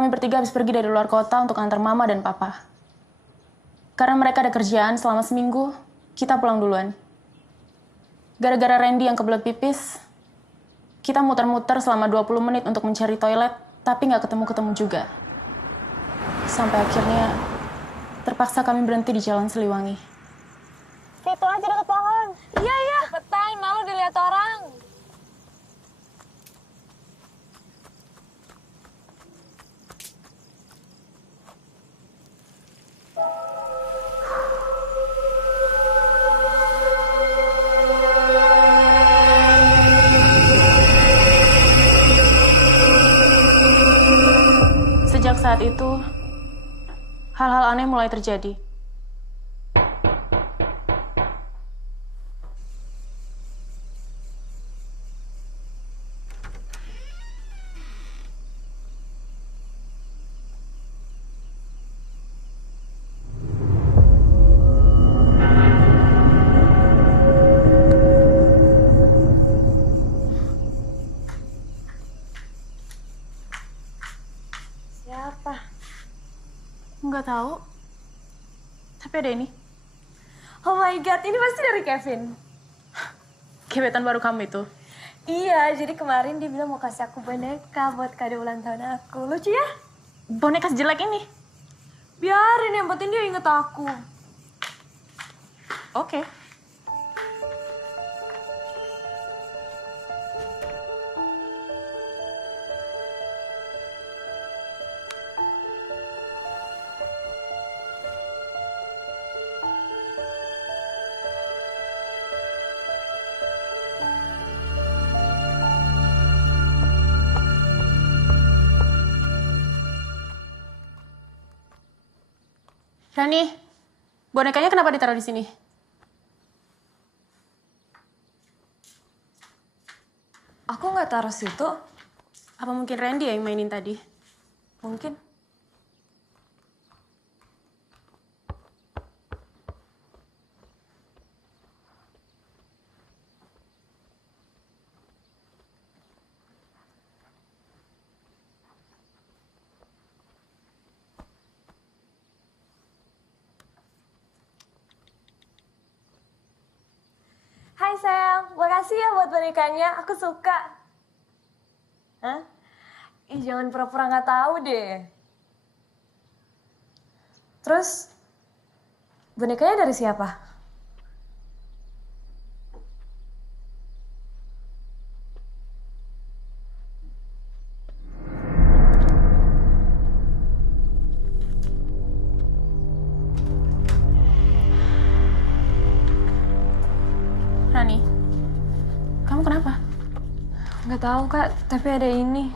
Kami bertiga habis pergi dari luar kota untuk antar mama dan papa. Karena mereka ada kerjaan selama seminggu, kita pulang duluan. Gara-gara Randy yang kebelet pipis, kita muter-muter selama 20 menit untuk mencari toilet, tapi nggak ketemu-ketemu juga. Sampai akhirnya, terpaksa kami berhenti di Jalan Siliwangi. Situ aja deket pohon. Iya, iya. Cepetan, malu dilihat orang. Sejak saat itu, hal-hal aneh mulai terjadi. Siapa? Nggak tahu. Tapi ada ini. Oh my god, ini pasti dari Kevin. Gebetan baru kamu itu. Iya, jadi kemarin dia bilang mau kasih aku boneka buat kado ulang tahun aku. Lucu ya? Boneka sejelek ini. Biarin, yang penting dia inget aku. Oke. Rani, bonekanya kenapa ditaruh di sini? Aku nggak taruh situ. Apa mungkin Randy ya yang mainin tadi? Mungkin. Hai sayang, makasih ya buat bonekanya. Aku suka. Hah? Ih, jangan pura-pura nggak tahu deh. Terus, bonekanya dari siapa? Rani, kamu kenapa? Nggak tahu kak, tapi ada ini.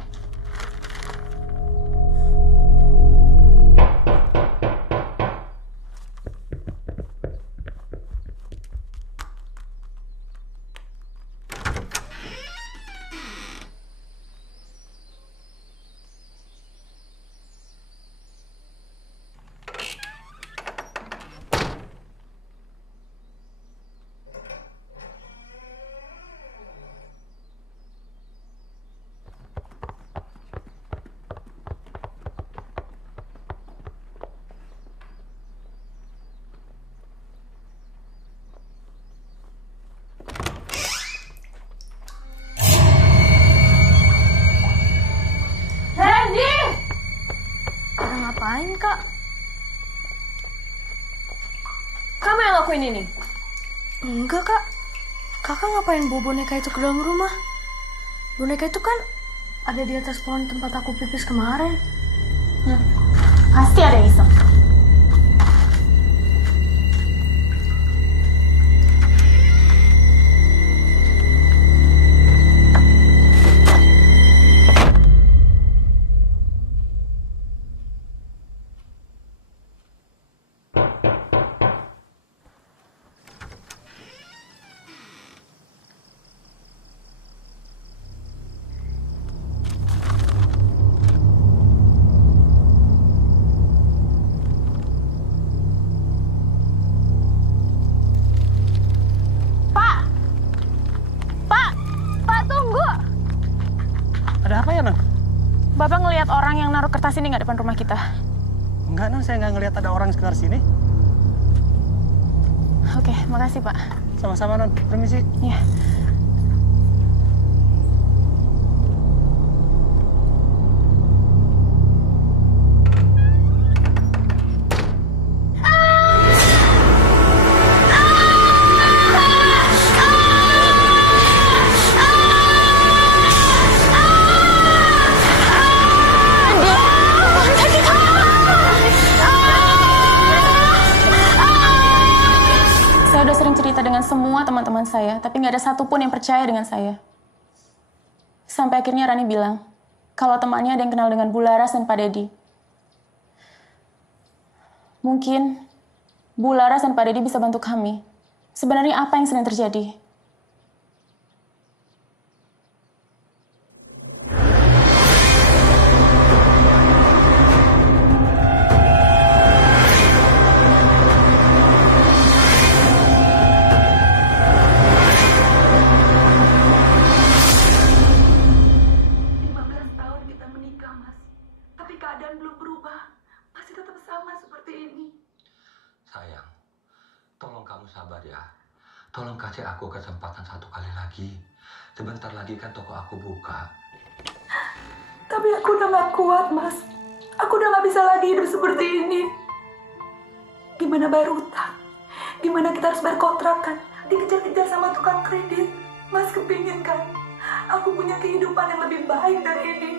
Ngapain, Kak? Kamu yang lakuin ini? Enggak, Kak. Kakak ngapain bawa boneka itu ke dalam rumah? Boneka itu kan ada di atas pohon tempat aku pipis kemarin. Pasti ada yang iseng. Bapak ngelihat orang yang naruh kertas ini nggak depan rumah kita? Enggak, non, saya nggak ngelihat ada orang sekitar sini. Oke, makasih Pak. Sama-sama, non. Permisi. Ya. Saya udah sering cerita dengan semua teman-teman saya, tapi nggak ada satupun yang percaya dengan saya. Sampai akhirnya Rani bilang, kalau temannya ada yang kenal dengan Bu Laras dan Pak Dedi. Mungkin Bu Laras dan Pak Dedi bisa bantu kami. Sebenarnya apa yang sedang terjadi? Sayang, tolong kamu sabar ya. Tolong kasih aku kesempatan satu kali lagi. Sebentar lagi kan toko aku buka. Tapi aku udah gak kuat, Mas. Aku udah gak bisa lagi hidup seperti ini. Gimana bayar utang? Gimana kita harus bayar kontrakan? Dikejar-kejar sama tukang kredit. Mas kepingin kan? Aku punya kehidupan yang lebih baik dari ini.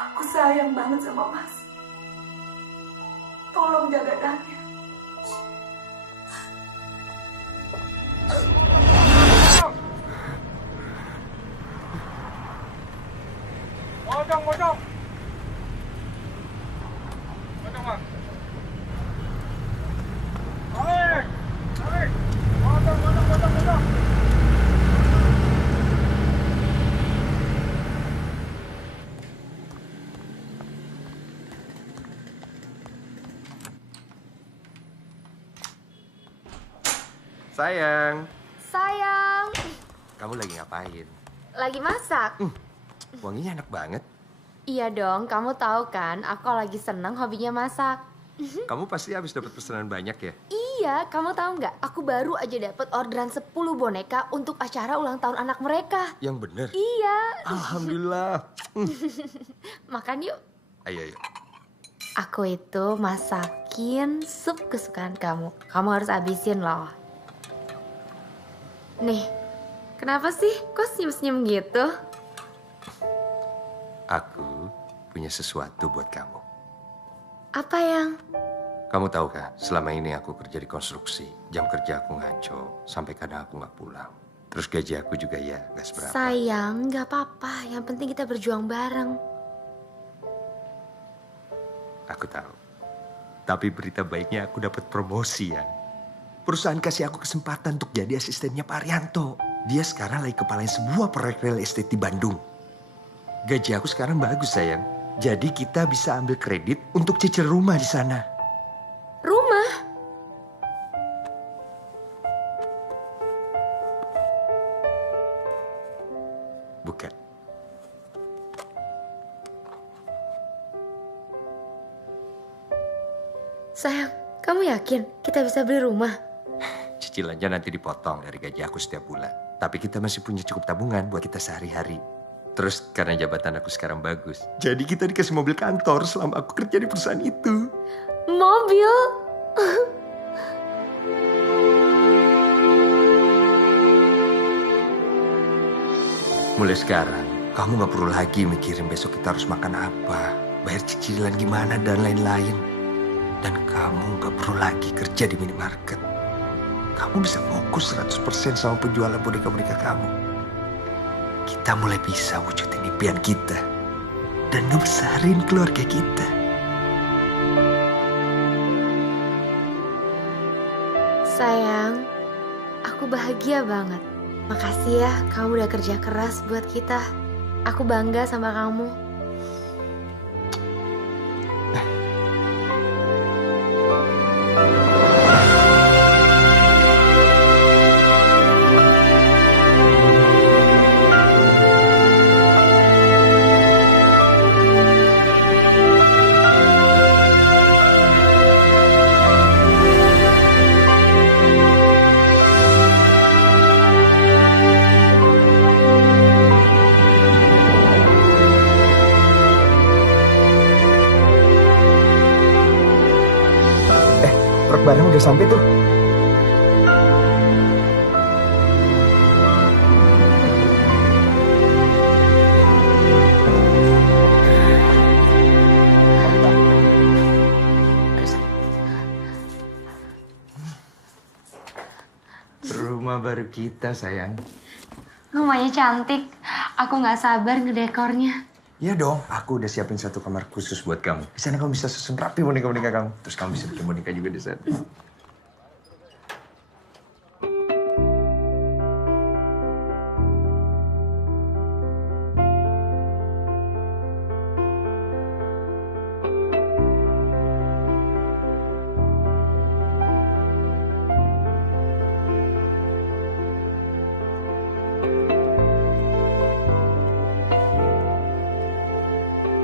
Aku sayang banget sama Mas. Tolong jaga Daniel. Mojong, mojong. Mojong, Bang. Balik. Balik. Mojong, mojong, mojong, mojong. Sayang, Sayang, kamu lagi ngapain? lagi masak. Wanginya enak banget. Iya dong, kamu tahu kan, aku lagi seneng hobinya masak. Kamu pasti habis dapat pesanan banyak ya? Iya, kamu tahu nggak? Aku baru aja dapat orderan 10 boneka untuk acara ulang tahun anak mereka. Yang bener? Iya. Alhamdulillah. Makan yuk. Ayo, ayo. Aku itu masakin sup kesukaan kamu. Kamu harus habisin loh. Nih, kenapa sih kok senyum-senyum gitu? Aku punya sesuatu buat kamu. Apa yang? Kamu tahu kan, selama ini aku kerja di konstruksi. Jam kerja aku ngaco, sampai kadang aku nggak pulang. Terus gaji aku juga ya, nggak seberapa. Sayang, nggak apa-apa. Yang penting kita berjuang bareng. Aku tahu. Tapi berita baiknya aku dapat promosi ya. Perusahaan kasih aku kesempatan untuk jadi asistennya Pak Arianto. Dia sekarang lagi kepalain sebuah proyek real estate di Bandung. Gaji aku sekarang bagus sayang. Jadi kita bisa ambil kredit untuk cicil rumah di sana. Rumah? Bukan. Sayang, kamu yakin kita bisa beli rumah? Cicilannya nanti dipotong dari gaji aku setiap bulan. Tapi kita masih punya cukup tabungan buat kita sehari-hari. Terus karena jabatan aku sekarang bagus. Jadi kita dikasih mobil kantor selama aku kerja di perusahaan itu. Mobil? Mulai sekarang, kamu gak perlu lagi mikirin besok kita harus makan apa, bayar cicilan gimana, dan lain-lain. Dan kamu gak perlu lagi kerja di minimarket. Kamu bisa fokus 100% sama penjualan boneka-boneka kamu. Kita mulai bisa wujudin impian kita. Dan ngebesarin keluarga kita. Sayang, aku bahagia banget. Makasih ya, kamu udah kerja keras buat kita. Aku bangga sama kamu. udah sampai tuh. Rumah baru kita, sayang. Rumahnya cantik. Aku nggak sabar ngedekornya. Iya dong, aku udah siapin satu kamar khusus buat kamu. Di sana kamu bisa susun rapi boneka-boneka kamu. Terus kamu bisa bikin boneka juga di sana.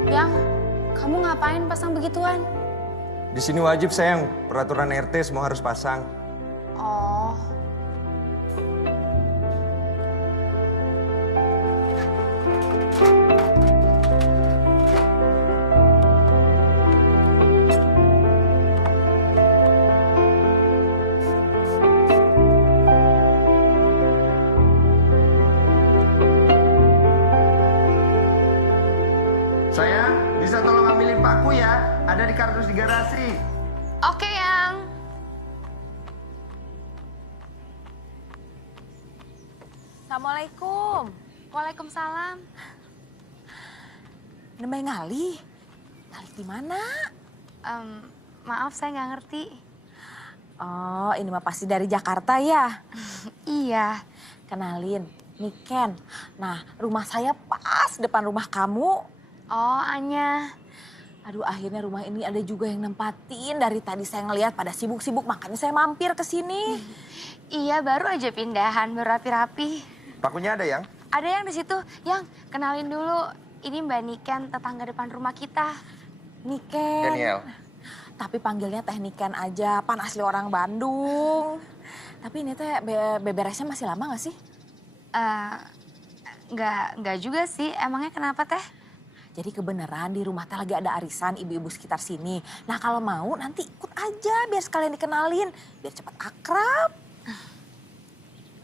Yang, kamu ngapain pasang begituan? Di sini wajib, sayang. Peraturan RT semua harus pasang. Oh. Sayang, bisa tolong ambilin paku ya? Ada di kardus di garasi. Oke, Yang. Assalamualaikum. Waalaikumsalam. Nembe ngali. Ngali di mana? Maaf, saya nggak ngerti. Oh, ini mah pasti dari Jakarta ya? Iya. Kenalin, Niken. Nah, rumah saya pas depan rumah kamu. Oh, Anya. Aduh, akhirnya rumah ini ada juga yang nempatin. Dari tadi saya ngelihat pada sibuk-sibuk, makanya saya mampir ke sini. Iya, baru aja pindahan, berapi-rapi. Pakunya ada, Yang? Ada yang di situ. Yang, kenalin dulu. Ini Mbak Niken, tetangga depan rumah kita. Niken. Daniel. Tapi panggilnya Teh Niken aja, pan asli orang Bandung. Tapi ini teh beberesnya masih lama gak sih? Nggak juga sih. Emangnya kenapa, Teh? Jadi kebenaran di rumah teh lagi ada arisan ibu-ibu sekitar sini. Nah kalau mau nanti ikut aja biar sekalian dikenalin. Biar cepat akrab.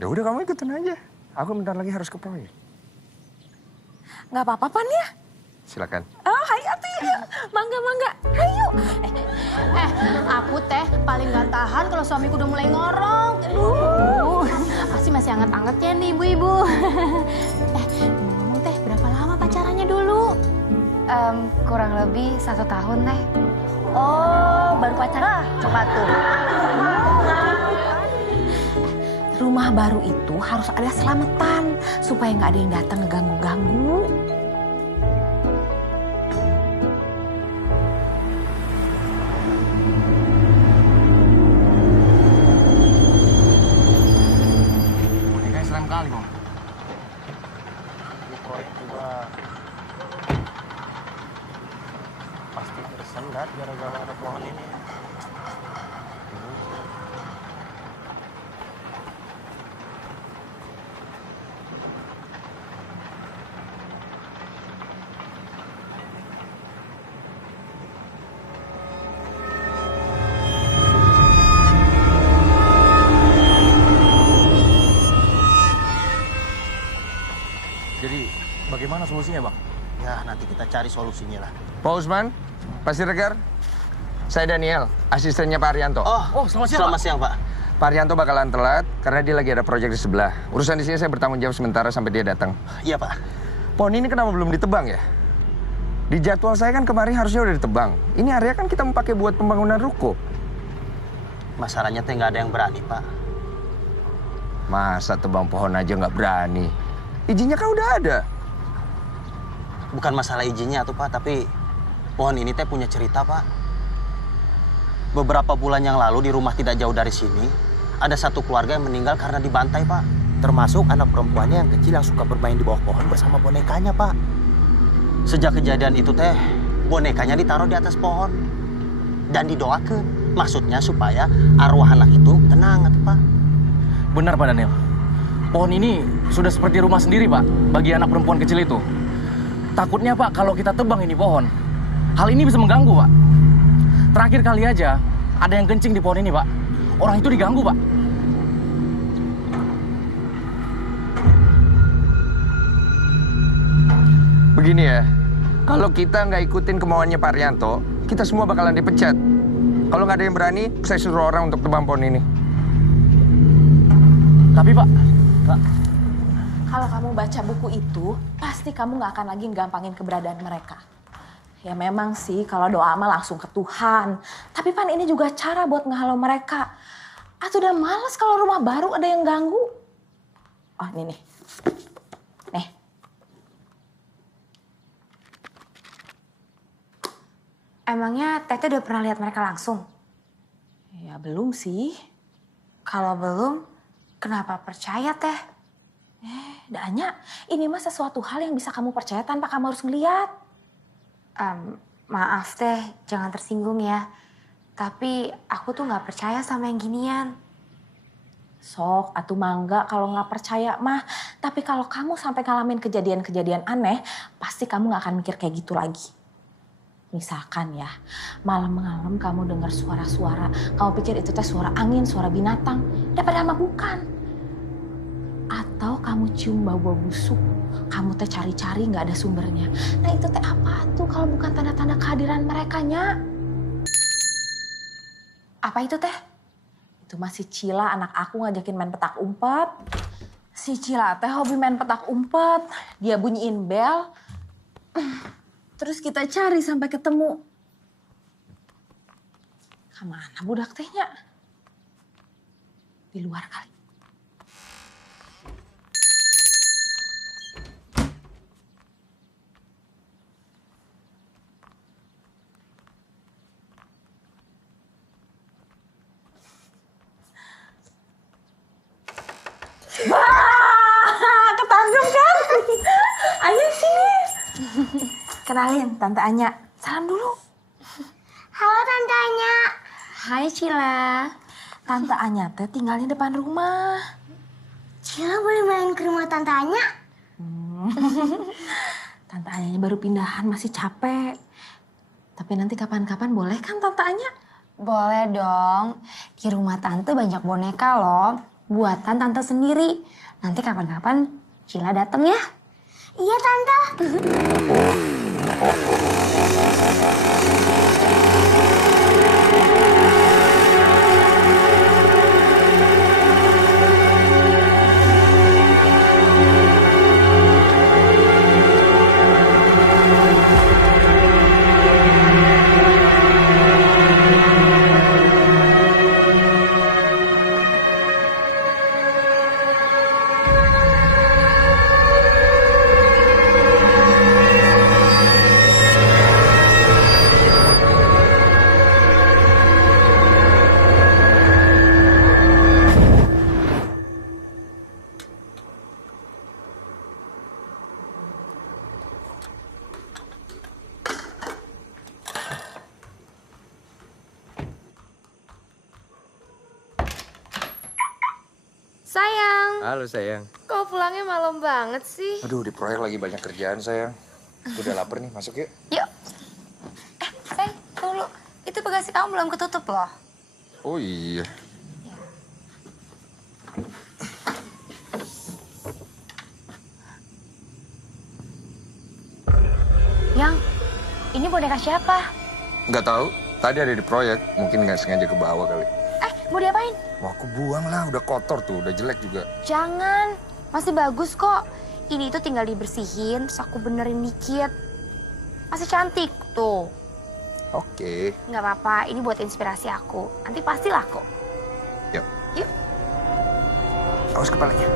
Ya udah kamu ikutin aja. Aku bentar lagi harus ke proyek. Nggak apa-apa Pan ya? Silakan. Oh hayu atuh ya. Mangga. Hayu. Aku teh paling gak tahan kalau suamiku udah mulai ngorong. Aduh, pasti masih anget-angetnya nih ibu-ibu. Ngomong teh berapa lama pacarannya dulu? Kurang lebih 1 tahun, Teh. Oh baru pacaran. Coba tuh. Rumah baru itu harus ada selamatan. Supaya nggak ada yang datang ngeganggu-ganggu. Bonekanya serem kali, Bang. Ini proyek juga pasti tersendat gara-gara ada pohon ini. Jadi bagaimana solusinya, Bang? Ya, nanti kita cari solusinya lah. Pak Usman, Pak Siregar, saya Daniel, asistennya Pak Arianto. Oh, selamat siang, Pak. Pak Arianto bakalan telat karena dia lagi ada proyek di sebelah. Urusan di sini saya bertanggung jawab sementara sampai dia datang. Iya, Pak. Pohon ini kenapa belum ditebang ya? Di jadwal saya kan kemarin harusnya udah ditebang. Ini area kan kita mau pakai buat pembangunan ruko. Masalahnya teh nggak ada yang berani, Pak. Masa tebang pohon aja nggak berani? Izinnya kan udah ada. Bukan masalah izinnya tuh, Pak, tapi pohon ini teh punya cerita, Pak. Beberapa bulan yang lalu di rumah tidak jauh dari sini, ada satu keluarga yang meninggal karena dibantai, Pak. Termasuk anak perempuannya yang kecil yang suka bermain di bawah pohon bersama bonekanya, Pak. Sejak kejadian itu teh, bonekanya ditaruh di atas pohon. Dan didoakan. Maksudnya supaya arwah anak itu tenang, Pak. Benar, Pak Daniel. Pohon ini sudah seperti rumah sendiri, Pak, bagi anak perempuan kecil itu. Takutnya, Pak, kalau kita tebang ini pohon, hal ini bisa mengganggu, Pak. Terakhir kali aja, ada yang kencing di pohon ini, Pak. orang itu diganggu, Pak. Begini ya, kalau kita nggak ikutin kemauannya Pak Rianto, kita semua bakalan dipecat. Kalau nggak ada yang berani, saya suruh orang untuk tebang pohon ini. Tapi Pak, Kalau kamu baca buku itu, pasti kamu nggak akan lagi gampangin keberadaan mereka. Ya memang sih kalau doa mah langsung ke Tuhan. Tapi Pan ini juga cara buat ngehalau mereka. Atuh udah males kalau rumah baru ada yang ganggu. Oh ini nih. Nih. Emangnya Teteh udah pernah lihat mereka langsung? Ya belum sih. Kalau belum, kenapa percaya Teh? Danya, ini mah sesuatu hal yang bisa kamu percaya tanpa kamu harus ngeliat. Maaf Teh, jangan tersinggung ya. Tapi aku tuh nggak percaya sama yang ginian. Sok, atuh mangga kalau nggak percaya mah. Tapi kalau kamu sampai ngalamin kejadian-kejadian aneh, pasti kamu nggak akan mikir kayak gitu lagi. Misalkan ya, malam-malam kamu dengar suara-suara, kamu pikir itu teh suara angin, suara binatang. Padahal mah bukan. Atau kamu cium bau-bau busuk, kamu teh cari-cari nggak ada sumbernya. Nah itu teh apa tuh kalau bukan tanda-tanda kehadiran mereka, nya? Apa itu teh? Itu masih Cila, anak aku ngajakin main petak umpet. Si Cila teh hobi main petak umpet. Dia bunyiin bel. Terus kita cari sampai ketemu. Kemana budak tehnya? Di luar kali. Ketangkep kan? Ayo sini. Kenalin, Tante Anya. Salam dulu. Halo Tante Anya. Hai Cila. Tante Anya teh tinggalnya depan rumah. Cila boleh main ke rumah Tante Anya? Tante Anyanya baru pindahan, masih capek. Tapi nanti kapan-kapan boleh kan Tante Anya? Boleh dong. Di rumah Tante banyak boneka loh. Buatan Tante sendiri. Nanti kapan-kapan Cila dateng ya. Iya Tante. Sayang, Halo sayang. kok pulangnya malam banget sih? Aduh, di proyek lagi banyak kerjaan sayang. Udah lapar nih, masuk yuk. Yuk. Sayang, tunggu. Itu bagasi kamu belum ketutup loh. Oh iya. Yang, ini boneka siapa? Nggak tahu. Tadi ada di proyek. Mungkin nggak sengaja ke bawah kali. Mau diapain? Wah, aku buang lah. Udah kotor tuh. Udah jelek juga. Jangan, masih bagus kok. Ini itu tinggal dibersihin, terus aku benerin dikit. Masih cantik tuh. Oke. Nggak apa-apa, ini buat inspirasi aku. Nanti pasti laku. Yuk. Yuk. Awas kepalanya.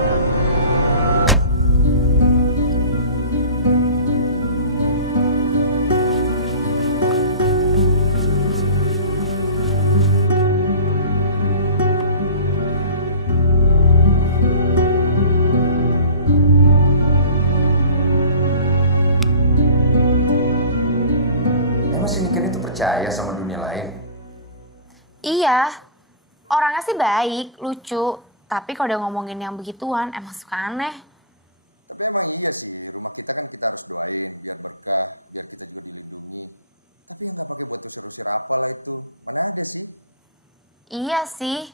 Emang si Niken itu percaya sama dunia lain? Iya, orangnya sih baik, lucu. Tapi kalau udah ngomongin yang begituan, emang suka aneh. Iya sih,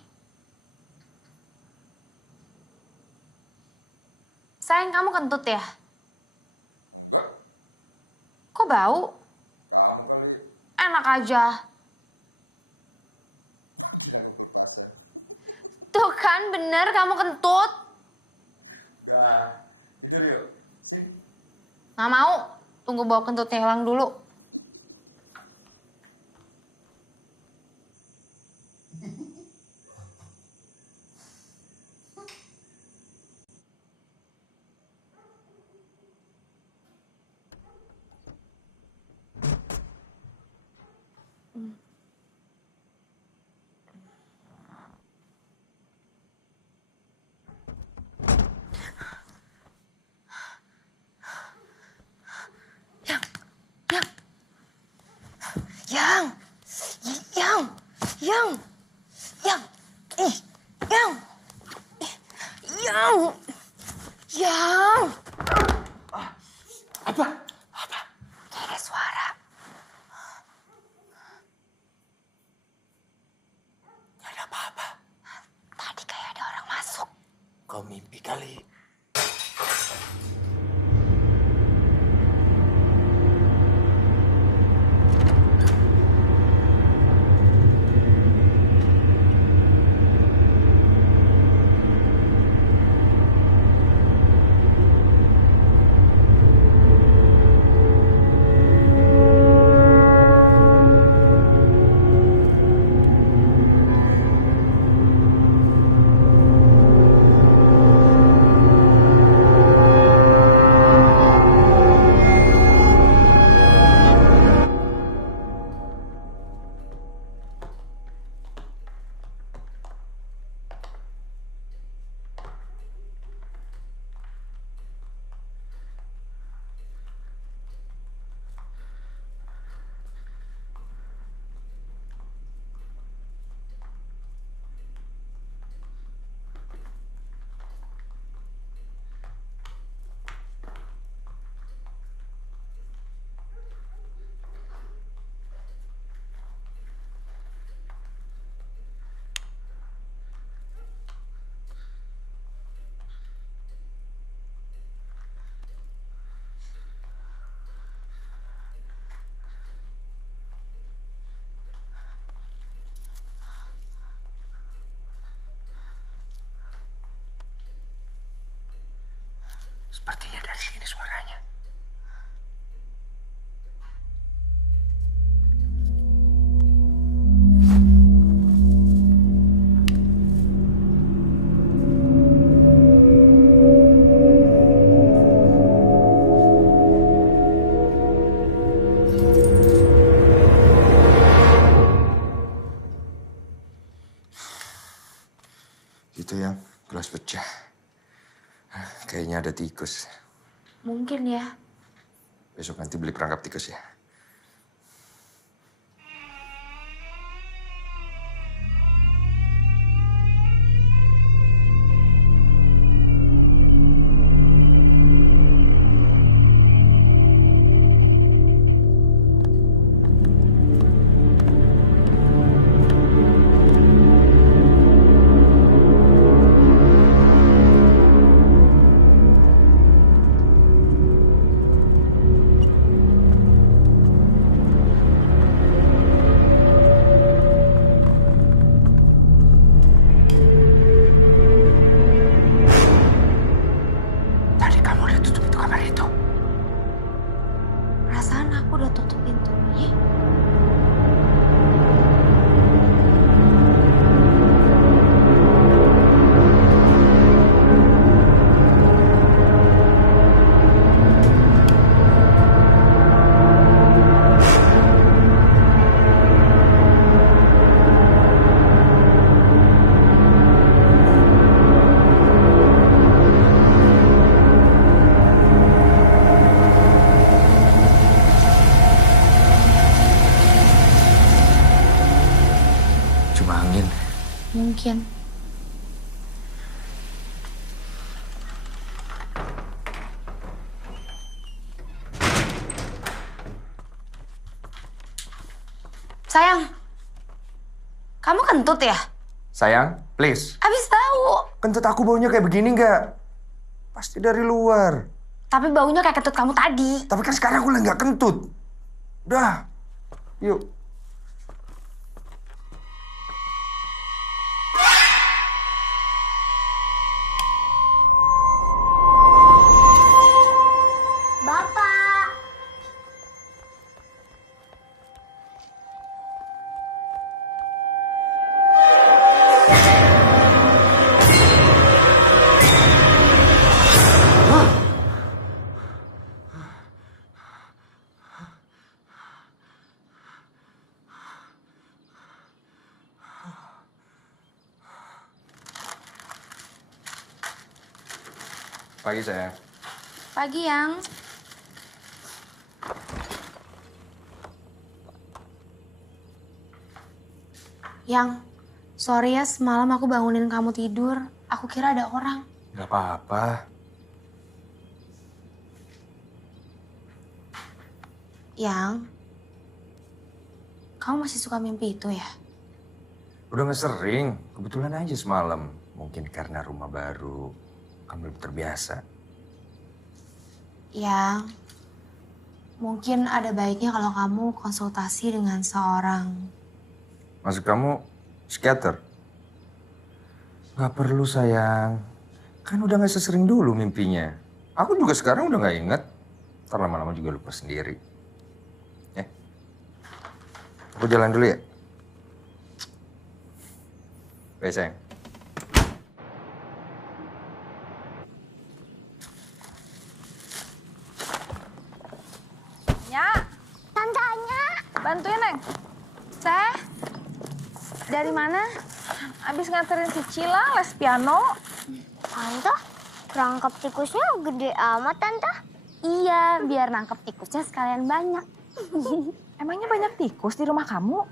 Sayang, kamu kentut ya? Kok bau? Enak aja. Tuh kan bener kamu kentut. Tidur yuk. Nggak mau. Tunggu bawa kentutnya hilang dulu. Yang. Apa? Kayak ada suara. Gak ada apa-apa. Tadi kayak ada orang masuk. Kau mimpi kali. Sepertinya dari sini suaranya. Itu ya, gelas pecah. Kayaknya ada tikus. Mungkin ya. Besok nanti beli perangkap tikus ya. Perasaan aku udah tutup pintunya. Cuma angin. Mungkin. Sayang, kamu kentut ya? Sayang, please. Abis tahu. Kentut aku baunya kayak begini nggak? Pasti dari luar. Tapi baunya kayak kentut kamu tadi. Tapi kan sekarang aku lagi nggak kentut. Udah, yuk. Bapak. Pagi sayang. Pagi, Yang. Yang, sorry ya semalam aku bangunin kamu tidur. Aku kira ada orang. Gak apa-apa. Yang, kamu masih suka mimpi itu ya? Udah gak sering, kebetulan aja semalam. Mungkin karena rumah baru, kamu belum terbiasa. Yang, mungkin ada baiknya kalau kamu konsultasi dengan seorang... Maksud kamu psikiater? Gak perlu sayang, kan udah gak sesering dulu mimpinya. Aku juga sekarang udah gak inget, ntar lama-lama juga lupa sendiri. Ya, aku jalan dulu ya. Bye sayang. Tantanya. Bantuin, Neng. Teh, dari mana? Abis nganterin si Cila les piano. Tante, perangkap tikusnya gede amat, Tante. Iya, biar nangkep tikusnya sekalian banyak. Emangnya banyak tikus di rumah kamu?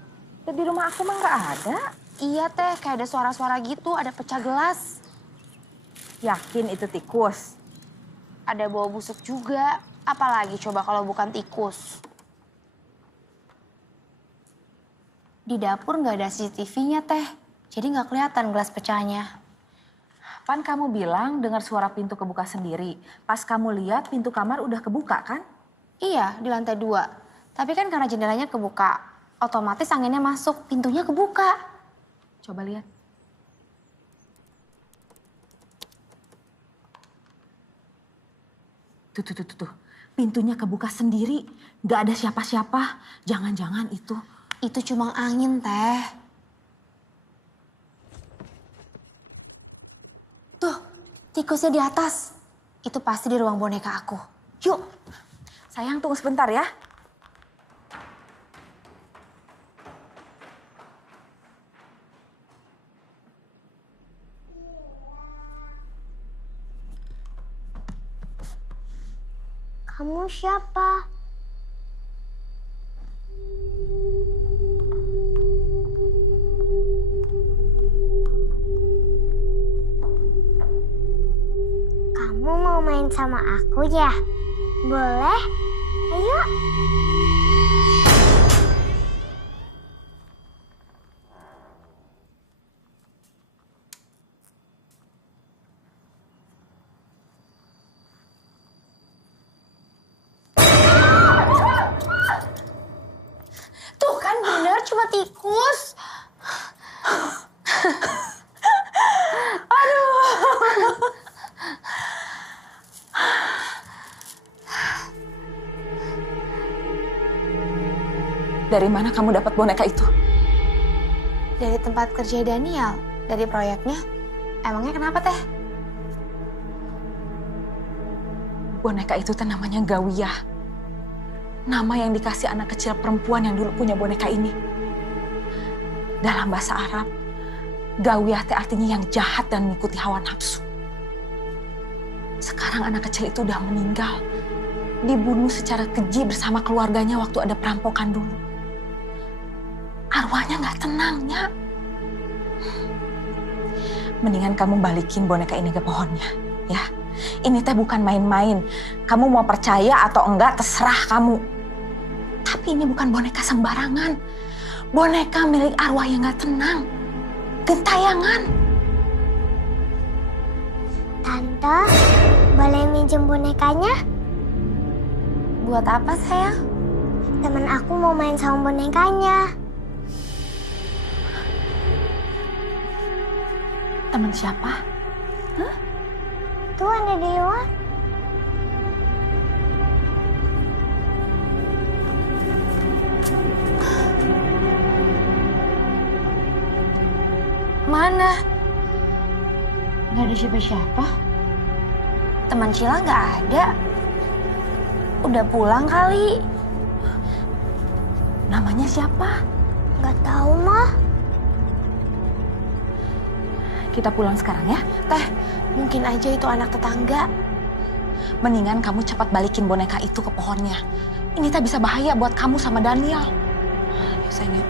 Ya, di rumah aku mah nggak ada. Iya, Teh. Kayak ada suara-suara gitu, ada pecah gelas. Yakin itu tikus? Ada bau busuk juga. Apalagi coba kalau bukan tikus. Di dapur nggak ada CCTV-nya, Teh. Jadi nggak kelihatan gelas pecahnya. Pan kamu bilang dengar suara pintu kebuka sendiri. Pas kamu lihat pintu kamar udah kebuka kan? Iya, di lantai 2. Tapi kan karena jendelanya kebuka, otomatis anginnya masuk, pintunya kebuka. Coba lihat. Tuh. Pintunya kebuka sendiri. Nggak ada siapa-siapa. Jangan-jangan itu. Itu cuma angin, Teh. Tuh, tikusnya di atas. Itu pasti di ruang boneka aku. Yuk. Sayang, tunggu sebentar ya. Kamu siapa? Kamu mau main sama aku ya? Boleh? Ayo. Tuh kan bener, cuma tikus. Dari mana kamu dapat boneka itu? Dari tempat kerja Daniel, dari proyeknya. Emangnya kenapa, Teh? Boneka itu teh namanya Gawiyah. Nama yang dikasih anak kecil perempuan yang dulu punya boneka ini. Dalam bahasa Arab, Gawiyah teh artinya yang jahat dan mengikuti hawa nafsu. Sekarang anak kecil itu udah meninggal. Dibunuh secara keji bersama keluarganya waktu ada perampokan dulu. Arwahnya nggak tenangnya. Mendingan kamu balikin boneka ini ke pohonnya, ya. Ini teh bukan main-main. Kamu mau percaya atau enggak terserah kamu. Tapi ini bukan boneka sembarangan. Boneka milik arwah yang nggak tenang. Gentayangan. Tante, Boleh minjem bonekanya? Buat apa, sayang? Temen aku mau main sama bonekanya. Teman siapa? Tuh ada di luar. Mana? Gak ada siapa-siapa. Teman Cila gak ada. Udah pulang kali. Namanya siapa? Gak tahu, Mah. Kita pulang sekarang ya. Teh, mungkin aja itu anak tetangga. Mendingan kamu cepat balikin boneka itu ke pohonnya. Ini tak bisa bahaya buat kamu sama Daniel. Ya, sayang.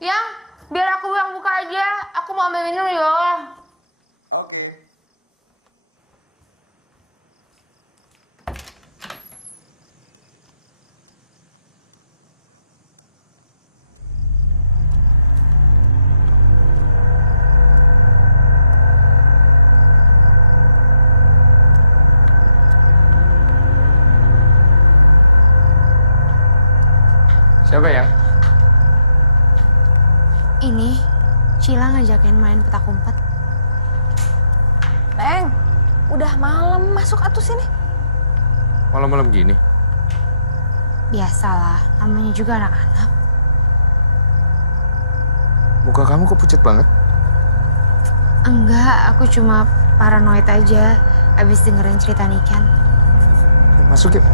Yang, biar aku yang buka aja. Aku mau ambil minum ya. Oke. Siapa ya? Ini, Cila ngajakin main petak umpet. Neng, udah malam, masuk atuh sini. Malam-malam gini? Biasalah, namanya juga anak-anak. Muka kamu kok pucat banget? Enggak, aku cuma paranoid aja abis dengerin cerita Niken. Masuk yuk.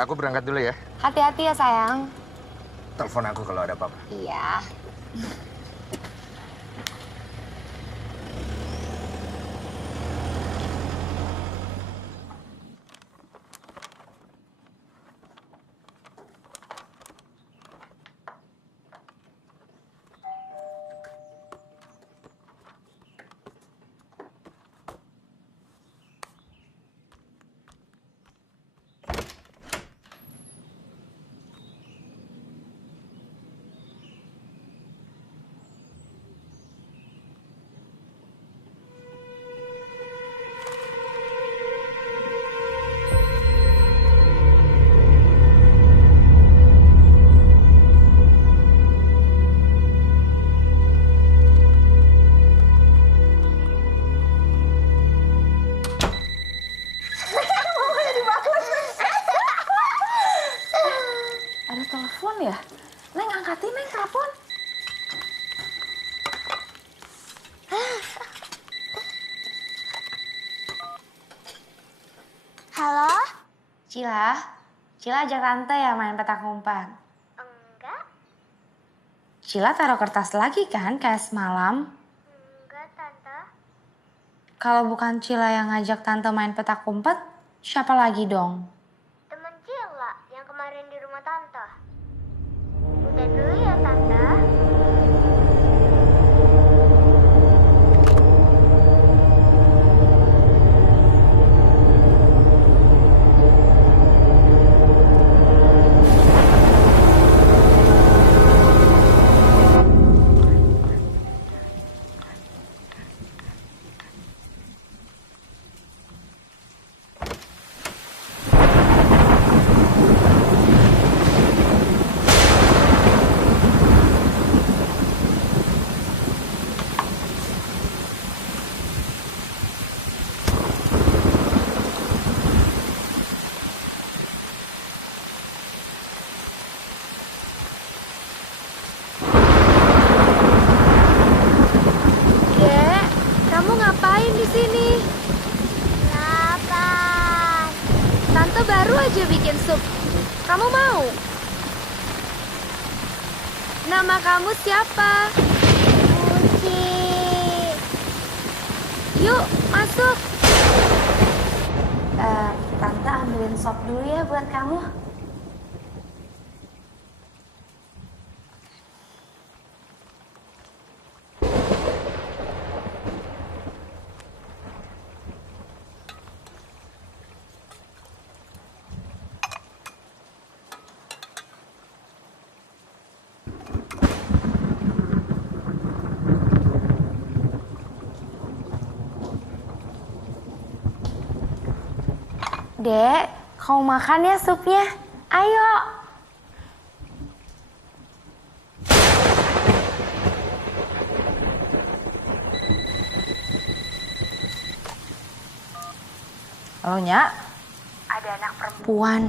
Aku berangkat dulu ya. Hati-hati ya sayang. Telepon aku kalau ada apa-apa. Iya. Ada telepon ya? Neng, angkatin Neng telepon. Halo? Cila ajak tante ya main petak umpet. Enggak. Cila taruh kertas lagi kan kayak semalam? Enggak, Tante. Kalau bukan Cila yang ngajak tante main petak umpet, siapa lagi dong? Temen Cila yang kemarin di rumah Tante. Udah dulu ya, Tante. Tante baru aja bikin sup. Kamu mau? Nama kamu siapa? Uci. Yuk, masuk. Tante ambilin sop dulu ya buat kamu. Dek, kamu makan ya supnya? Ayo. Halo, Nyak. Ada anak perempuan,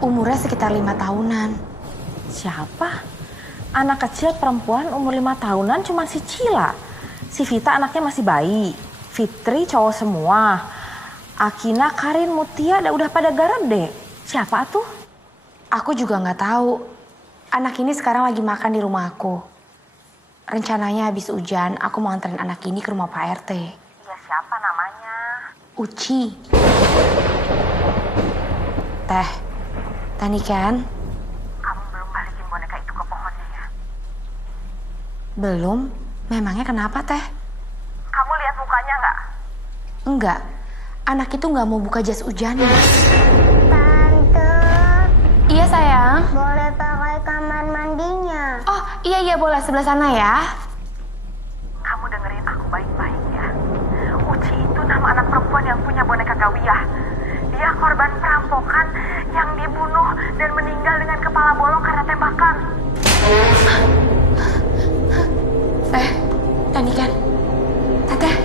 umurnya sekitar 5 tahunan. Siapa? Anak kecil perempuan umur 5 tahunan cuma si Cila. Si Vita anaknya masih bayi. Fitri cowok semua. Akina, Karin, Mutia udah pada gede. Siapa tuh? Aku juga nggak tahu. Anak ini sekarang lagi makan di rumah aku. Rencananya habis hujan, aku mau anterin anak ini ke rumah Pak RT. Ya siapa namanya? Uci. Teh nih kan? Kamu belum balikin boneka itu ke pohonnya ya? Belum. Memangnya kenapa, Teh? Kamu lihat mukanya nggak? Enggak. Anak itu nggak mau buka jas hujannya. Tante, Iya, sayang. boleh pakai kamar mandinya? Oh, iya boleh sebelah sana ya. Kamu dengerin aku baik-baik ya. Uci itu nama anak perempuan yang punya boneka Gawiyah. Dia korban perampokan yang dibunuh dan meninggal dengan kepala bolong karena tembakan. Teh nih kan? Teh.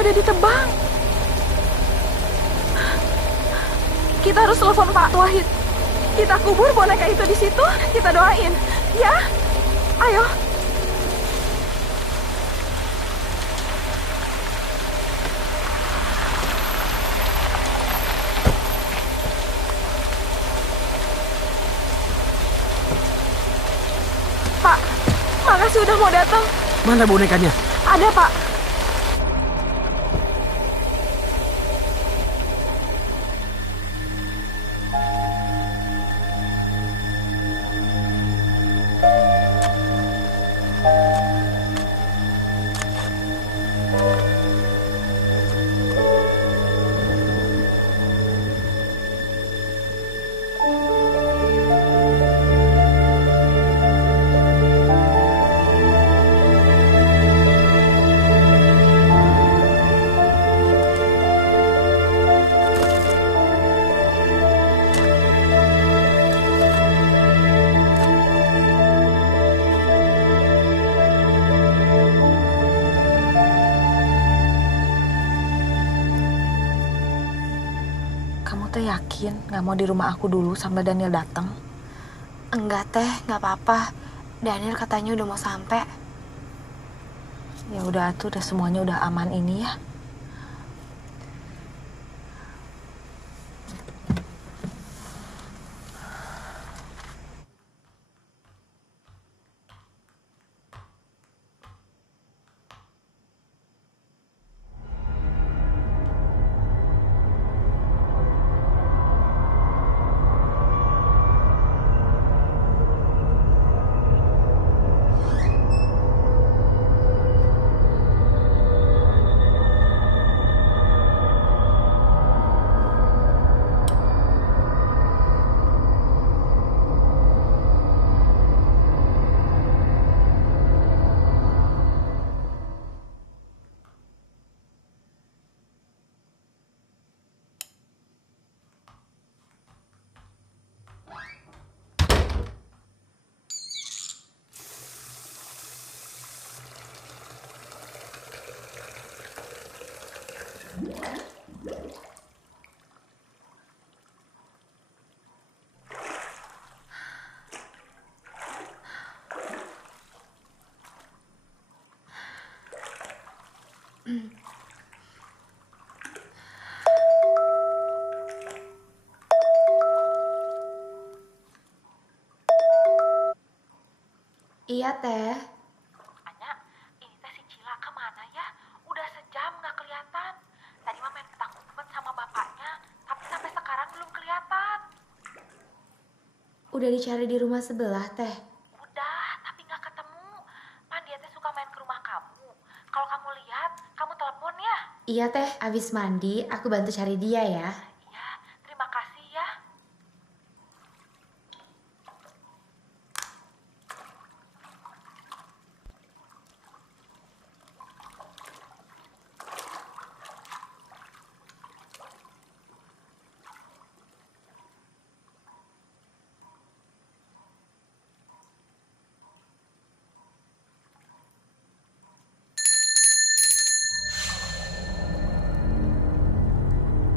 bonekanya udah ditebang. Kita harus telepon Pak Wahid. Kita kubur boneka itu di situ, kita doain. Ya, ayo. Pak, makasih udah mau datang. Mana bonekanya? Ada, Pak. Yakin nggak mau di rumah aku dulu sampai Daniel datang? Enggak teh, nggak apa-apa. Daniel katanya udah mau sampai. Ya udah tuh, udah semuanya udah aman ini ya. Iya teh. Anya, ini teh si Cila kemana ya? Udah sejam nggak kelihatan. Tadi mah main petak umpet sama bapaknya, tapi sampai sekarang belum kelihatan. Udah dicari di rumah sebelah teh. Udah, tapi nggak ketemu. Pan dia teh suka main ke rumah kamu. Kalau kamu lihat, kamu telepon ya. Iya teh, abis mandi aku bantu cari dia ya. Iya, terima kasih ya.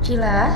Cila?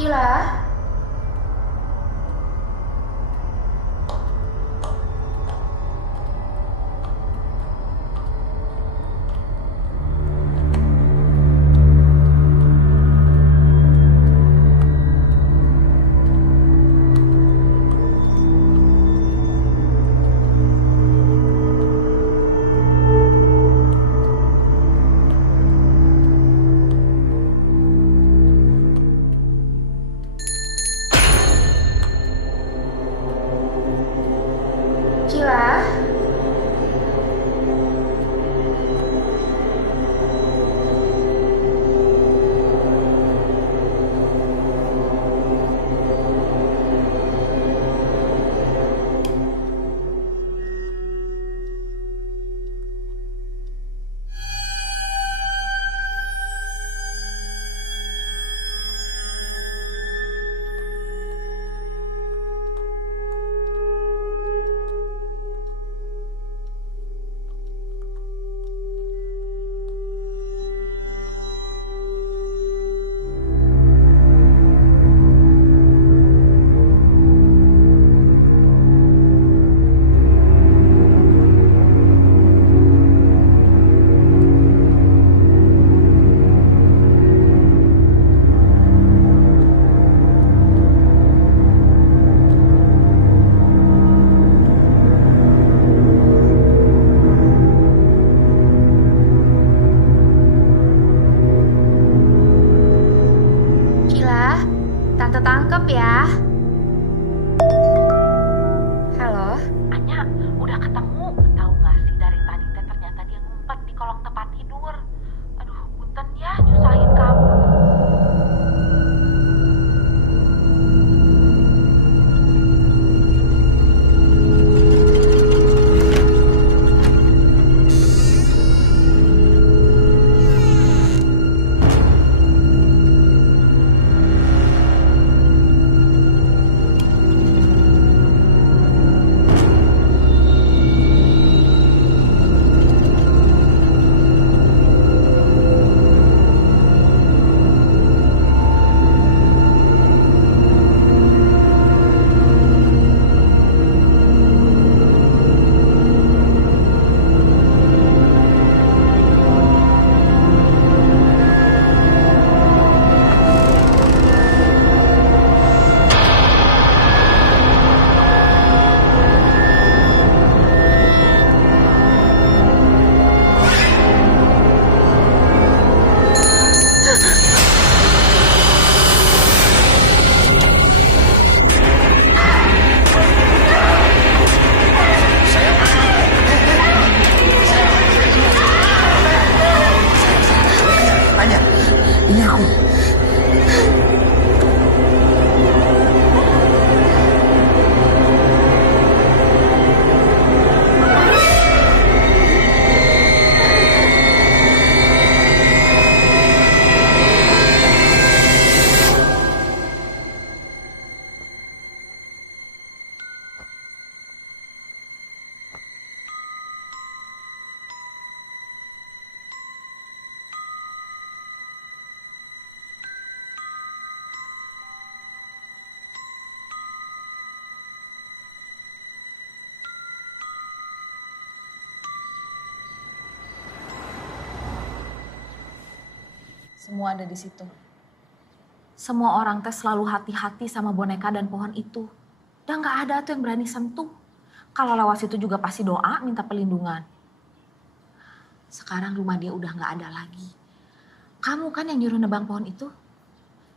Cila? ketangkep ya. Halo? Anya, udah ketemu. Tahu nggak sih dari tadi teh ternyata dia ngumpet di kolong tempat tidur. Aduh, punten ya nyusahin kamu. Semua ada di situ. Semua orang teh selalu hati-hati sama boneka dan pohon itu. Dan gak ada tuh yang berani sentuh. Kalau lewat situ juga pasti doa minta perlindungan. Sekarang rumah dia udah gak ada lagi. Kamu kan yang nyuruh nebang pohon itu.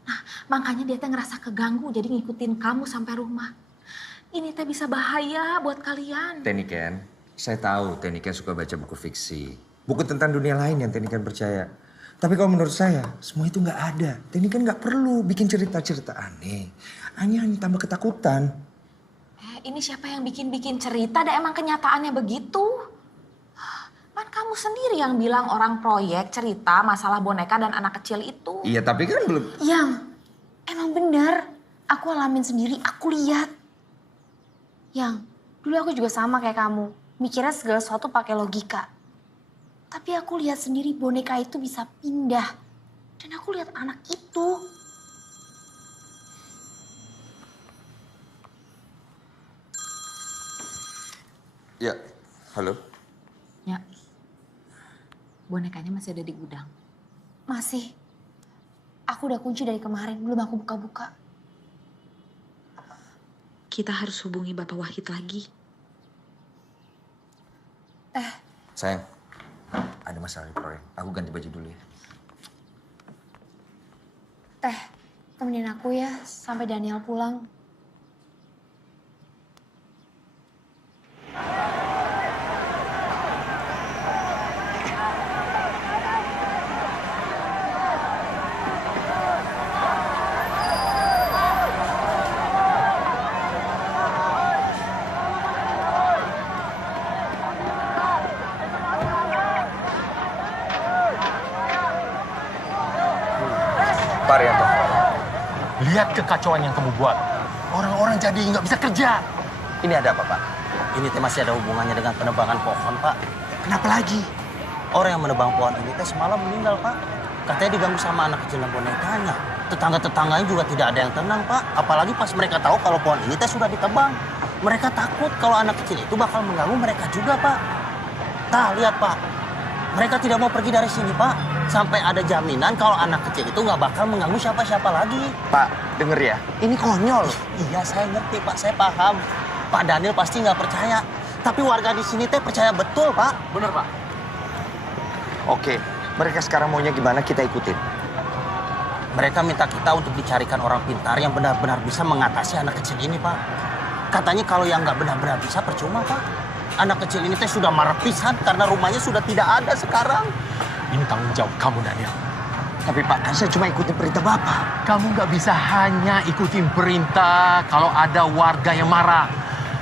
Nah makanya dia teh ngerasa keganggu jadi ngikutin kamu sampai rumah. Ini teh bisa bahaya buat kalian. Teniken, saya tahu Teniken suka baca buku fiksi. Buku tentang dunia lain yang Teniken percaya. Tapi kalau menurut saya, semua itu nggak ada. Teniken nggak perlu bikin cerita-cerita aneh. Hanya tambah ketakutan. Ini siapa yang bikin-bikin cerita? Ada emang kenyataannya begitu? Kan kamu sendiri yang bilang orang proyek cerita masalah boneka dan anak kecil itu. Iya tapi kan belum... Yang, emang bener. Aku alamin sendiri, aku lihat. Yang, dulu aku juga sama kayak kamu. Mikirnya segala sesuatu pakai logika. Tapi aku lihat sendiri boneka itu bisa pindah. Dan aku lihat anak itu. Ya, halo. Ya, bonekanya masih ada di gudang. Masih. Aku udah kunci dari kemarin, belum aku buka-buka. Kita harus hubungi Bapak Wahid lagi. Sayang, ada masalah di proyek. Aku ganti baju dulu ya. Teh, temenin aku ya sampai Daniel pulang. Pak Rianto, lihat kekacauan yang kamu buat. Orang-orang jadi nggak bisa kerja. Ini ada apa, Pak? Ini teh masih ada hubungannya dengan penebangan pohon, Pak. Kenapa lagi? Orang yang menebang pohon ini teh semalam meninggal, Pak. Katanya diganggu sama anak kecil dan bonekanya. Tetangga-tetangganya juga tidak ada yang tenang, Pak. Apalagi pas mereka tahu kalau pohon ini teh sudah ditebang. Mereka takut kalau anak kecil itu bakal mengganggu mereka juga, Pak. Tah, lihat, Pak. Mereka tidak mau pergi dari sini, Pak. Sampai ada jaminan kalau anak kecil itu nggak bakal mengganggu siapa-siapa lagi. Pak, denger ya. Ini konyol. Iya, saya ngerti, Pak. Saya paham. Pak Daniel pasti nggak percaya. Tapi warga di sini teh percaya betul, Pak. Bener, Pak. Oke, mereka sekarang maunya gimana kita ikutin. Mereka minta kita untuk dicarikan orang pintar yang benar-benar bisa mengatasi anak kecil ini, Pak. Katanya kalau yang nggak benar-benar bisa percuma, Pak. Anak kecil ini teh sudah marah pisan karena rumahnya sudah tidak ada sekarang. Ini tanggung jawab kamu, Daniel. Tapi Pak, kan saya cuma ikutin perintah Bapak. Kamu nggak bisa hanya ikutin perintah kalau ada warga yang marah.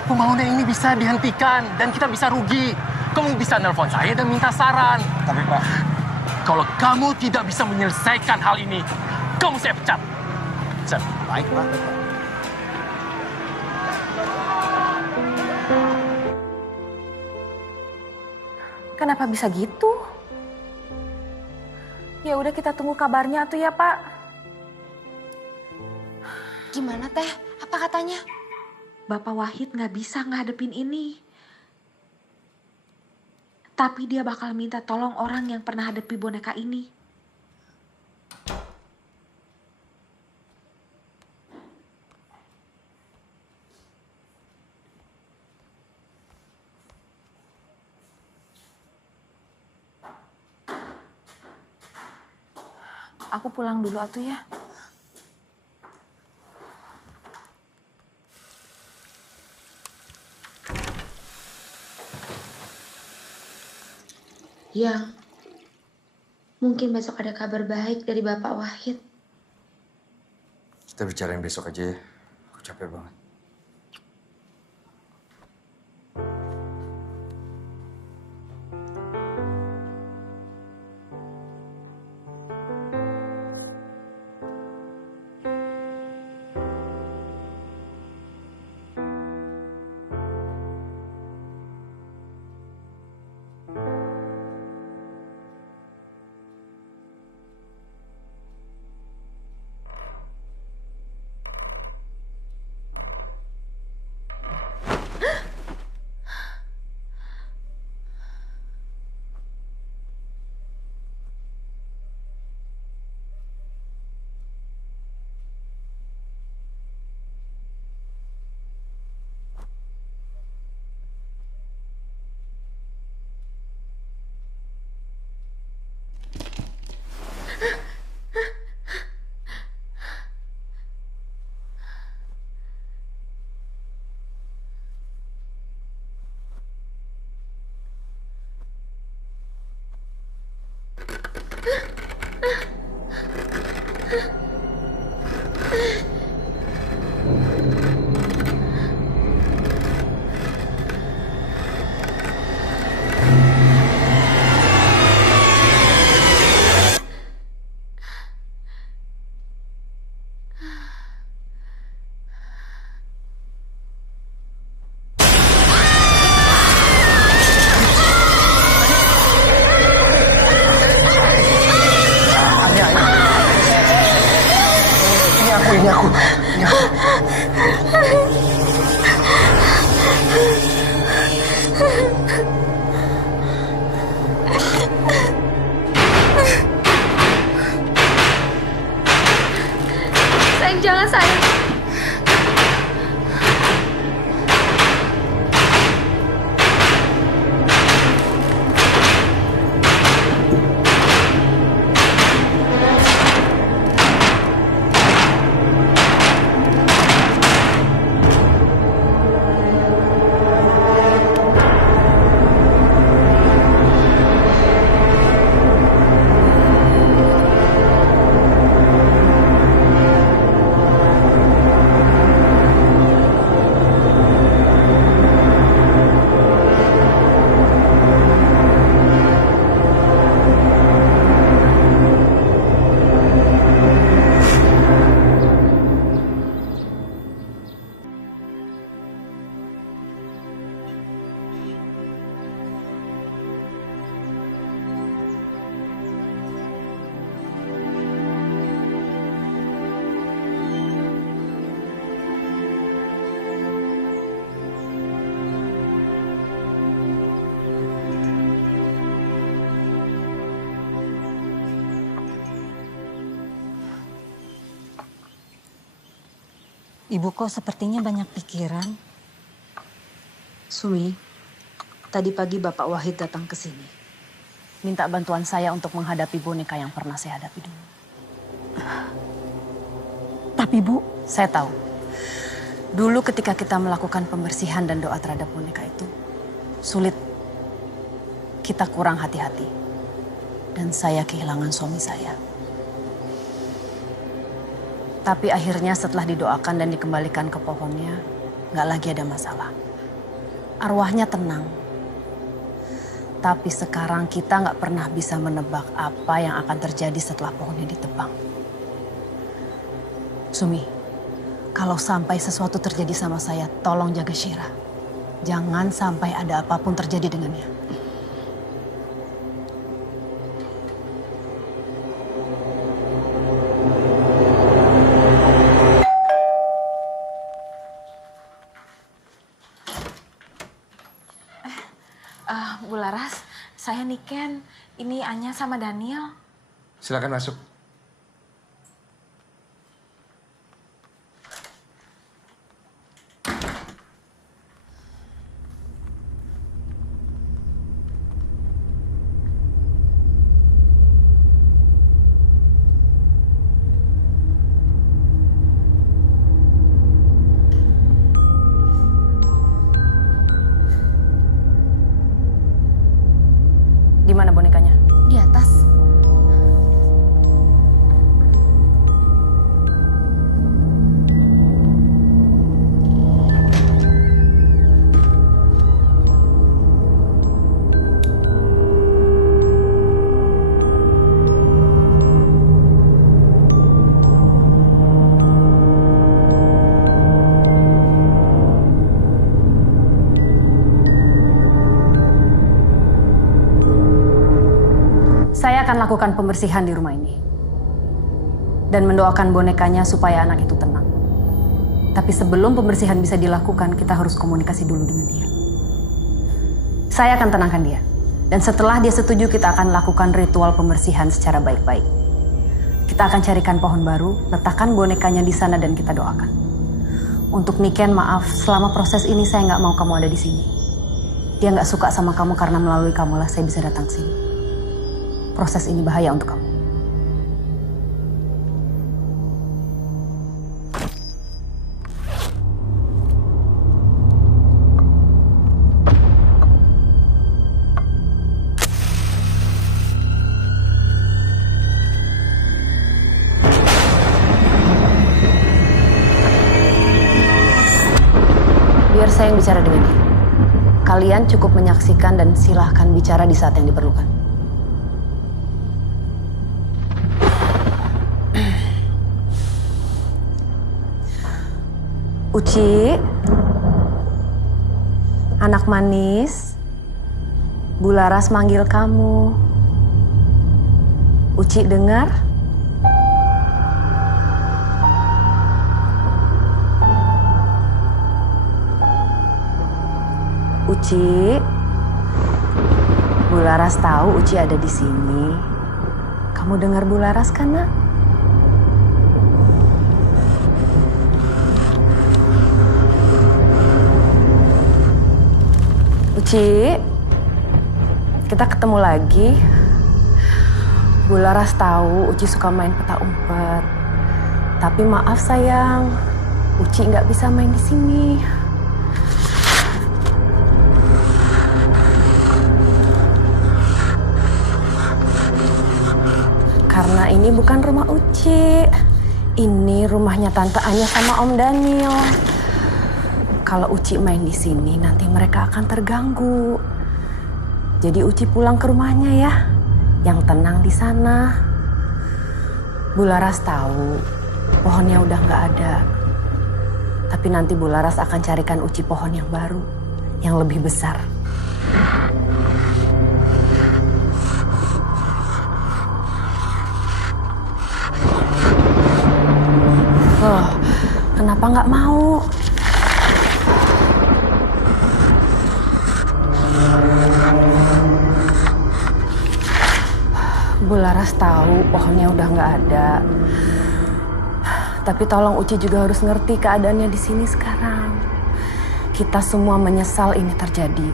Pembangunan ini bisa dihentikan dan kita bisa rugi. Kamu bisa nelpon saya dan minta saran. Tapi Pak, kalau kamu tidak bisa menyelesaikan hal ini, kamu saya pecat. Baik, Pak. Kenapa bisa gitu? Ya udah kita tunggu kabarnya tuh ya, Pak. Gimana Teh? Apa katanya? Bapak Wahid nggak bisa ngadepin ini. Tapi dia bakal minta tolong orang yang pernah hadapi boneka ini. Aku pulang dulu atuh ya. Yang mungkin besok ada kabar baik dari Bapak Wahid. Kita bicarain besok aja ya. Aku capek banget. Sayang, jangan sayang. Ibu kok sepertinya banyak pikiran. Sumi, tadi pagi Bapak Wahid datang ke sini. Minta bantuan saya untuk menghadapi boneka yang pernah saya hadapi dulu. Tapi Bu, saya tahu. Dulu ketika kita melakukan pembersihan dan doa terhadap boneka itu, sulit. Kita kurang hati-hati. Dan saya kehilangan suami saya. Tapi akhirnya setelah didoakan dan dikembalikan ke pohonnya, nggak lagi ada masalah. Arwahnya tenang. Tapi sekarang kita nggak pernah bisa menebak apa yang akan terjadi setelah pohonnya ditebang. Sumi, kalau sampai sesuatu terjadi sama saya, tolong jaga Syira. Jangan sampai ada apapun terjadi dengannya. Bu Laras, saya Niken. Ini Anya sama Daniel. Silakan masuk. Di mana bonekanya? Di atas. Saya akan lakukan pembersihan di rumah ini. Dan mendoakan bonekanya supaya anak itu tenang. Tapi sebelum pembersihan bisa dilakukan, kita harus komunikasi dulu dengan dia. Saya akan tenangkan dia. Dan setelah dia setuju, kita akan lakukan ritual pembersihan secara baik-baik. Kita akan carikan pohon baru, letakkan bonekanya di sana dan kita doakan. Untuk Niken, maaf, selama proses ini saya nggak mau kamu ada di sini. Dia nggak suka sama kamu karena melalui kamulah saya bisa datang ke sini. Proses ini bahaya untuk kamu. Biar saya yang bicara dengan dia. Kalian cukup menyaksikan dan silahkan bicara di saat yang diperlukan. Uci, anak manis, Bu Laras manggil kamu. Uci dengar? Uci, Bu Laras tahu Uci ada di sini. Kamu dengar Bu Laras kan, Nak? Uci, kita ketemu lagi. Bu Laras tahu Uci suka main peta umpet. Tapi maaf sayang, Uci nggak bisa main di sini. Karena ini bukan rumah Uci. Ini rumahnya Tante Anya sama Om Daniel. Kalau Uci main di sini, nanti mereka akan terganggu. Jadi Uci pulang ke rumahnya ya, yang tenang di sana. Bu Laras tahu pohonnya udah nggak ada. Tapi nanti Bu Laras akan carikan Uci pohon yang baru, yang lebih besar. Oh, kenapa nggak mau? Bu Laras tahu pohonnya udah nggak ada. Tapi tolong Uci juga harus ngerti keadaannya di sini sekarang. Kita semua menyesal ini terjadi.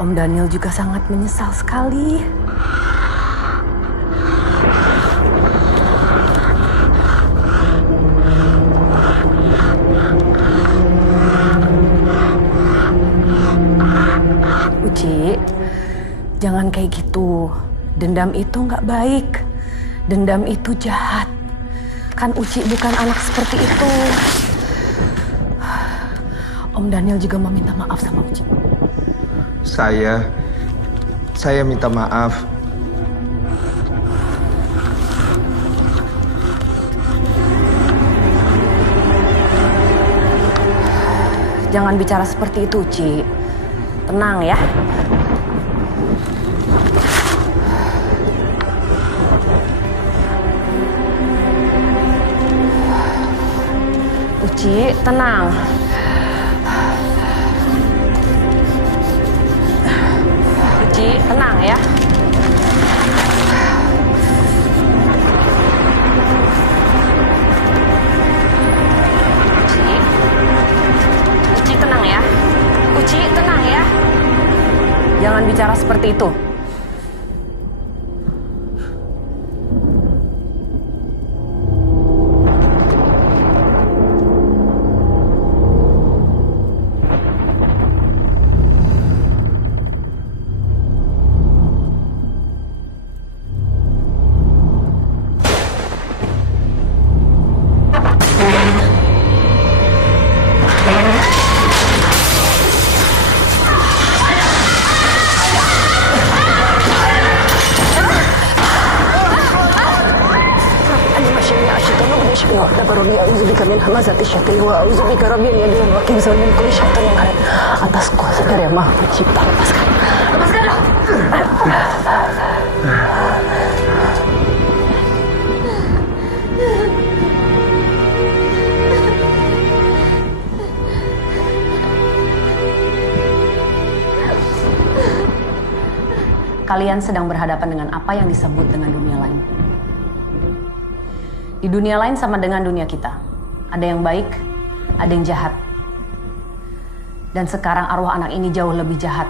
Om Daniel juga sangat menyesal sekali. kayak gitu. Dendam itu nggak baik. Dendam itu jahat. Kan Uci bukan anak seperti itu. Om Daniel juga meminta maaf sama Uci. Saya minta maaf. Jangan bicara seperti itu, Uci. Tenang ya. Uci, tenang. Uci, tenang ya. Uci, tenang ya. Uci, tenang ya. Jangan bicara seperti itu. Atasku sadar yang Maha Pencipta. Lepaskan. Lepaskan. Kalian sedang berhadapan dengan apa yang disebut dengan dunia lain. Di dunia lain sama dengan dunia kita. Ada yang baik, ada yang jahat. Dan sekarang arwah anak ini jauh lebih jahat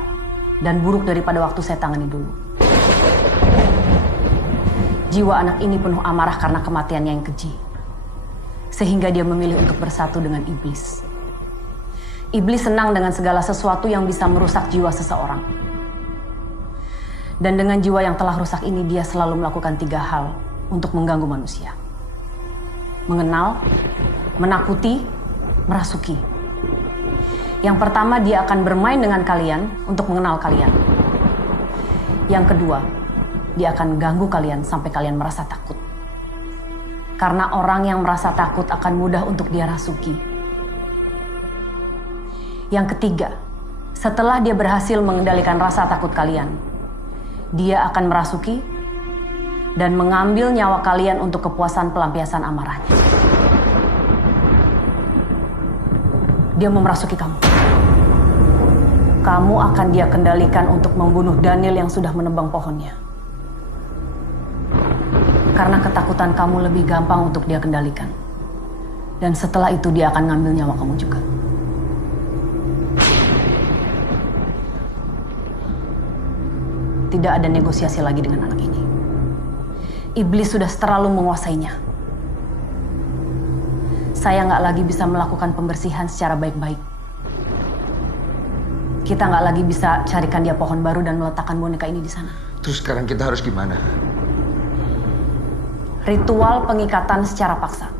dan buruk daripada waktu saya tangani dulu. Jiwa anak ini penuh amarah karena kematiannya yang keji. Sehingga dia memilih untuk bersatu dengan iblis. Iblis senang dengan segala sesuatu yang bisa merusak jiwa seseorang. Dan dengan jiwa yang telah rusak ini, dia selalu melakukan 3 hal untuk mengganggu manusia. Mengenal, menakuti, merasuki. Yang pertama, dia akan bermain dengan kalian untuk mengenal kalian. Yang kedua, dia akan ganggu kalian sampai kalian merasa takut. Karena orang yang merasa takut akan mudah untuk dia rasuki. Yang ketiga, setelah dia berhasil mengendalikan rasa takut kalian, dia akan merasuki dan mengambil nyawa kalian untuk kepuasan pelampiasan amarahnya. Dia mau merasuki kamu. Kamu akan dia kendalikan untuk membunuh Daniel yang sudah menebang pohonnya. Karena ketakutan kamu lebih gampang untuk dia kendalikan. Dan setelah itu dia akan ngambil nyawa kamu juga. Tidak ada negosiasi lagi dengan anak ini. Iblis sudah terlalu menguasainya. Saya nggak lagi bisa melakukan pembersihan secara baik-baik. Kita nggak lagi bisa carikan dia pohon baru dan meletakkan boneka ini di sana. Terus sekarang kita harus gimana? Ritual pengikatan secara paksa.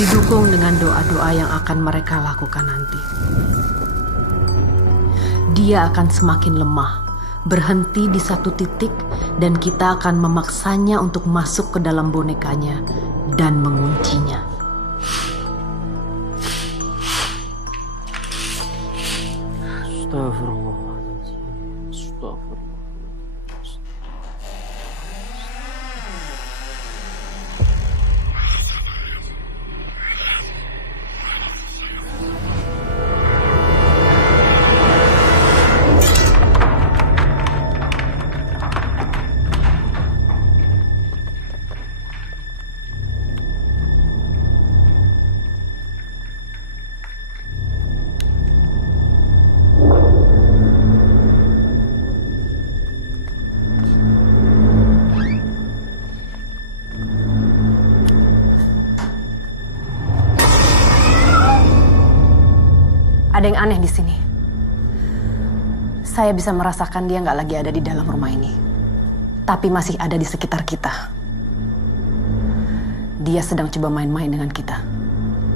Didukung dengan doa-doa yang akan mereka lakukan nanti. Dia akan semakin lemah, berhenti di satu titik, dan kita akan memaksanya untuk masuk ke dalam bonekanya dan menguncinya. Astagfirullahaladzim. Astagfirullah. Ada yang aneh di sini. Saya bisa merasakan dia nggak lagi ada di dalam rumah ini. Tapi masih ada di sekitar kita. Dia sedang coba main-main dengan kita.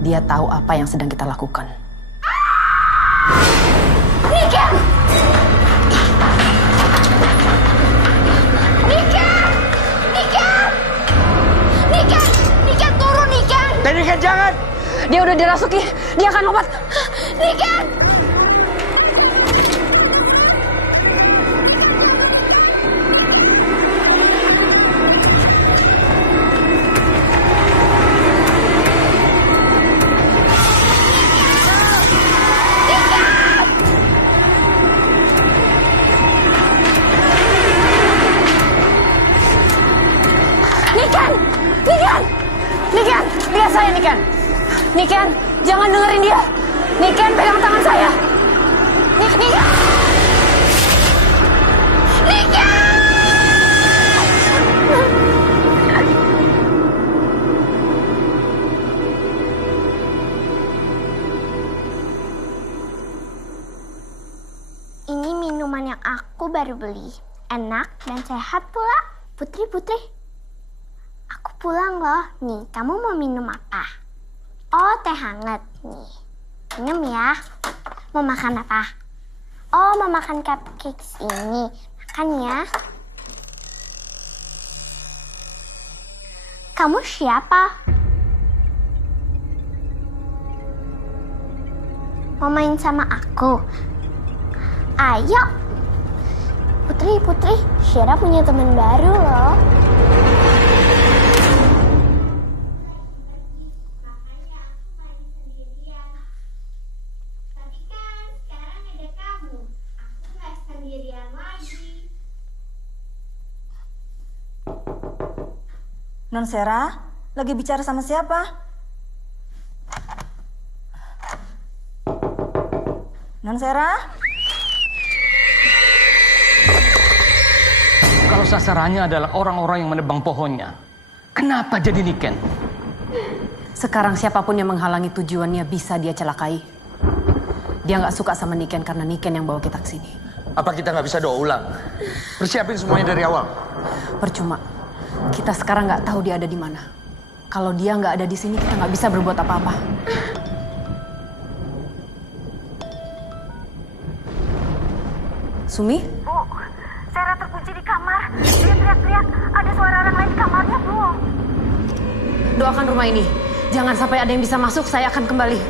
Dia tahu apa yang sedang kita lakukan. Niken! Niken! Niken! Niken! Niken, turun, Niken! Niken, jangan! Dia udah dirasuki. Dia akan lompat. Niken! Niken, lihat saya, Niken. Niken, jangan dengerin dia. Niken, pegang tangan saya. Niken! Niken! Ini minuman yang aku baru beli. Enak dan sehat pula. Putri. Aku pulang loh. Nih, kamu mau minum apa? Oh, teh hangat. Nih, minum ya. Mau makan apa? Oh, mau makan cupcakes ini. Makan ya. Kamu siapa? Mau main sama aku? Ayo. Putri, Syera punya teman baru loh. Non Sera, lagi bicara sama siapa? Non Sera? Kalau sasarannya adalah orang-orang yang menebang pohonnya, kenapa jadi Niken? Sekarang siapapun yang menghalangi tujuannya bisa dia celakai. Dia nggak suka sama Niken karena Niken yang bawa kita ke sini. Apa kita nggak bisa doa ulang? Persiapin semuanya dari awal. Percuma. Kita sekarang nggak tahu dia ada di mana. Kalau dia nggak ada di sini, kita nggak bisa berbuat apa-apa. Sumi? Bu, Sera terkunci di kamar. Dia teriak-teriak. Ada suara orang lain di kamarnya, Bu. Doakan rumah ini. Jangan sampai ada yang bisa masuk, saya akan kembali.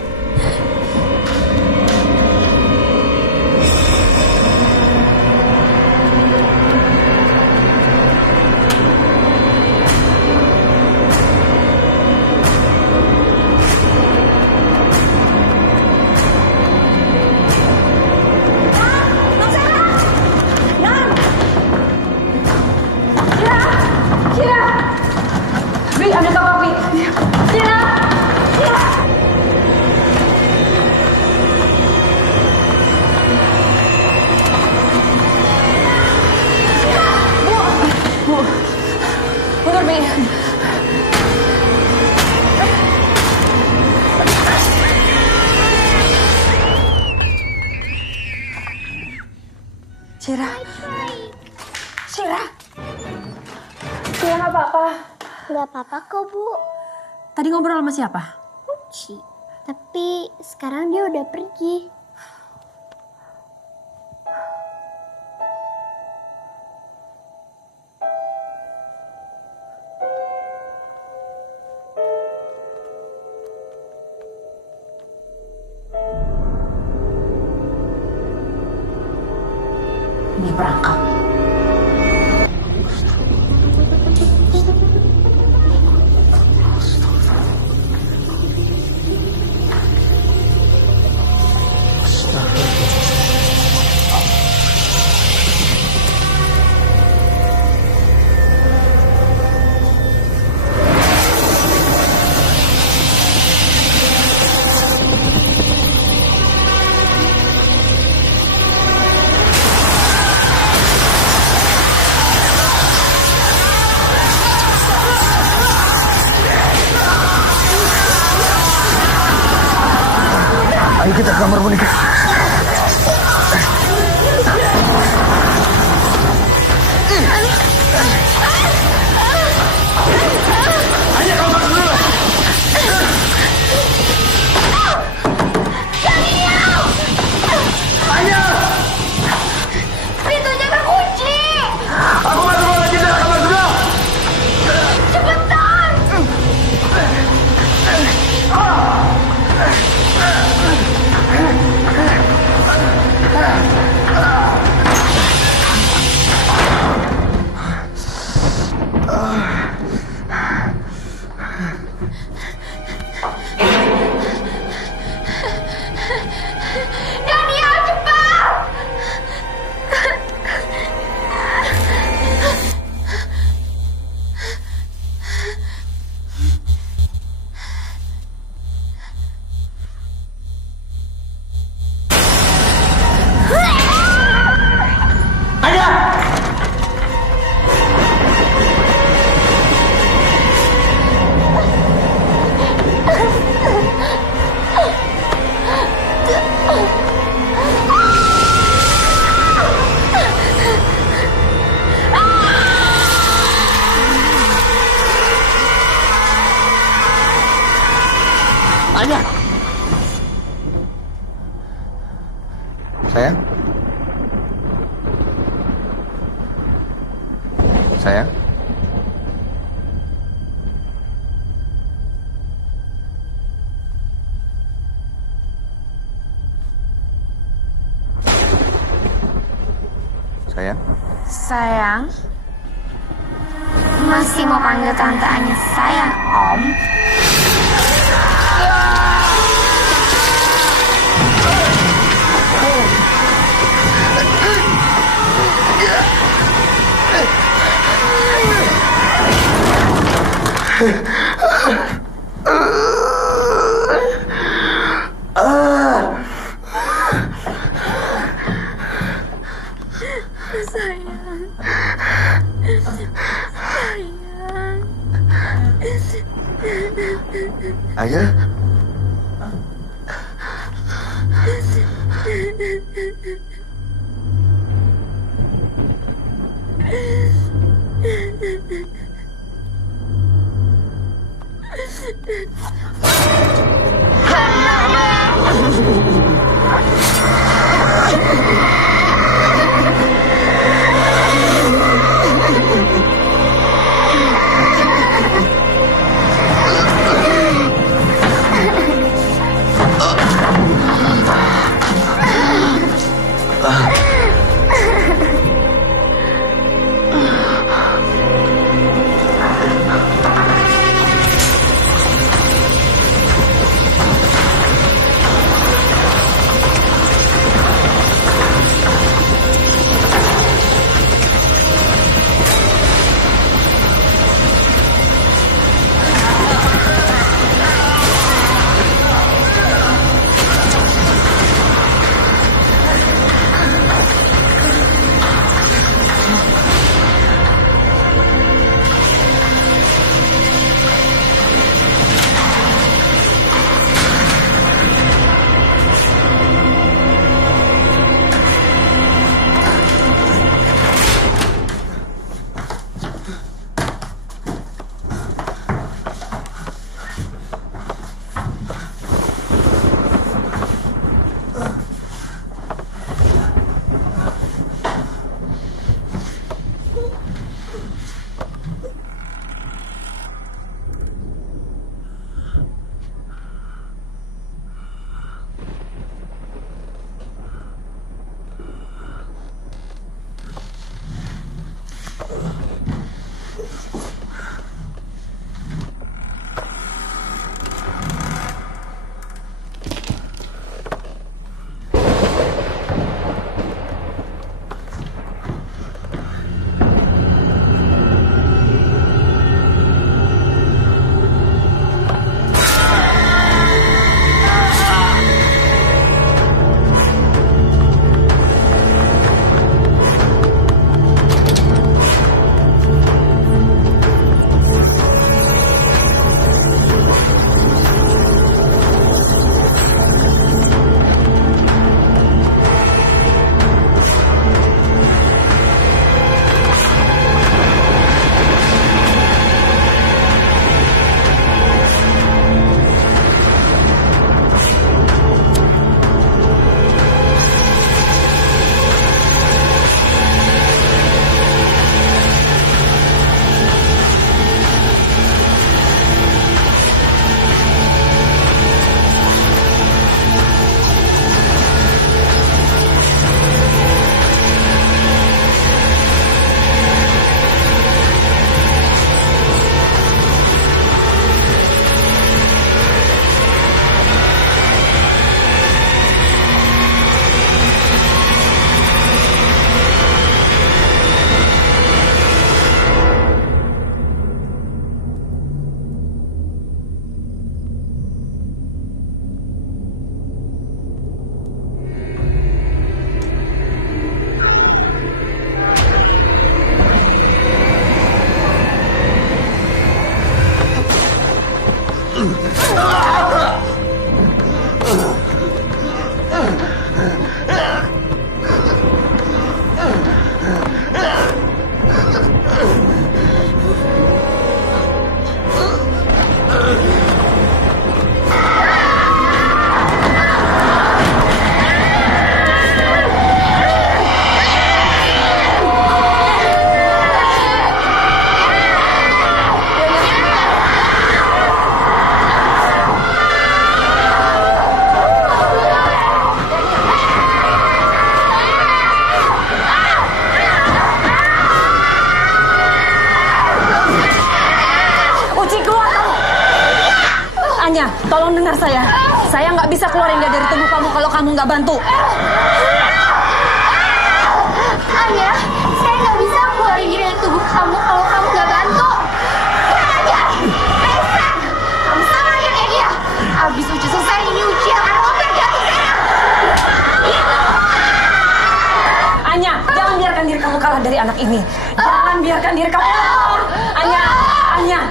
Gak apa-apa kok, Bu. Tadi ngobrol sama siapa? Uci. Tapi sekarang dia udah pergi. Ini berangkat. Ayo kita ke kamar boneka. Ayah. Sayang. Sayang. Sayang. Sayang. Masih mau panggil tante Anya sayang, Om? Sayang. Ayah. Anya, tolong dengar saya. Saya nggak bisa keluarin dia dari tubuh kamu kalau kamu nggak bantu. Anya, saya nggak bisa keluarin dia dari tubuh kamu kalau kamu nggak bantu. Kurang aja, Resa, kamu sama aja kayak dia. Abis uji selesai ini ujian, karena kamu udah jatuh sekarang. Anya, jangan biarkan diri kamu kalah dari anak ini. Jangan biarkan diri kamu kalah. Anya,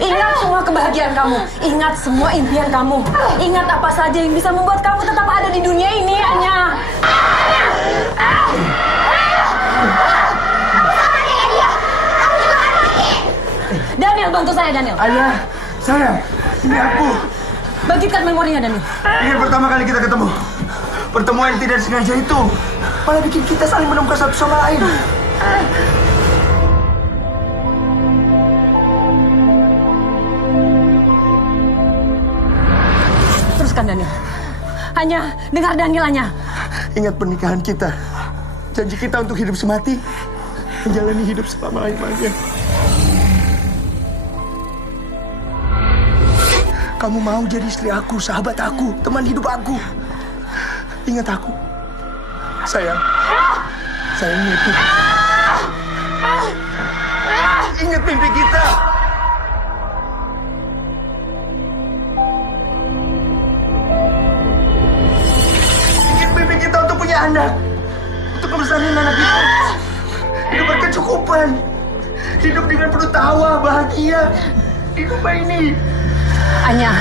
ingat semua kebahagiaan kamu. Ingat semua impian kamu. Ingat apa saja yang bisa membuat kamu tetap ada di dunia ini, Anya. Daniel, bantu saya, Daniel. Ayah, sayang, ini aku. Bangkitkan memorinya, Daniel. Ini pertama kali kita ketemu. Pertemuan yang tidak disengaja itu malah bikin kita saling menemukan satu sama lain. Teruskan, Daniel. Anya, dengar Daniel, Anya. Ingat pernikahan kita. Janji kita untuk hidup semati. Menjalani hidup selama-lamanya. Kamu mau jadi istri aku, sahabat aku, teman hidup aku. Ingat aku. Sayang. Sayang itu. Ingat mimpi kita. Ingat mimpi kita untuk punya anak. Untuk kebesaran anak kita. Hidup berkecukupan. Hidup dengan penuh tawa, bahagia. Di rumah ini. Anya,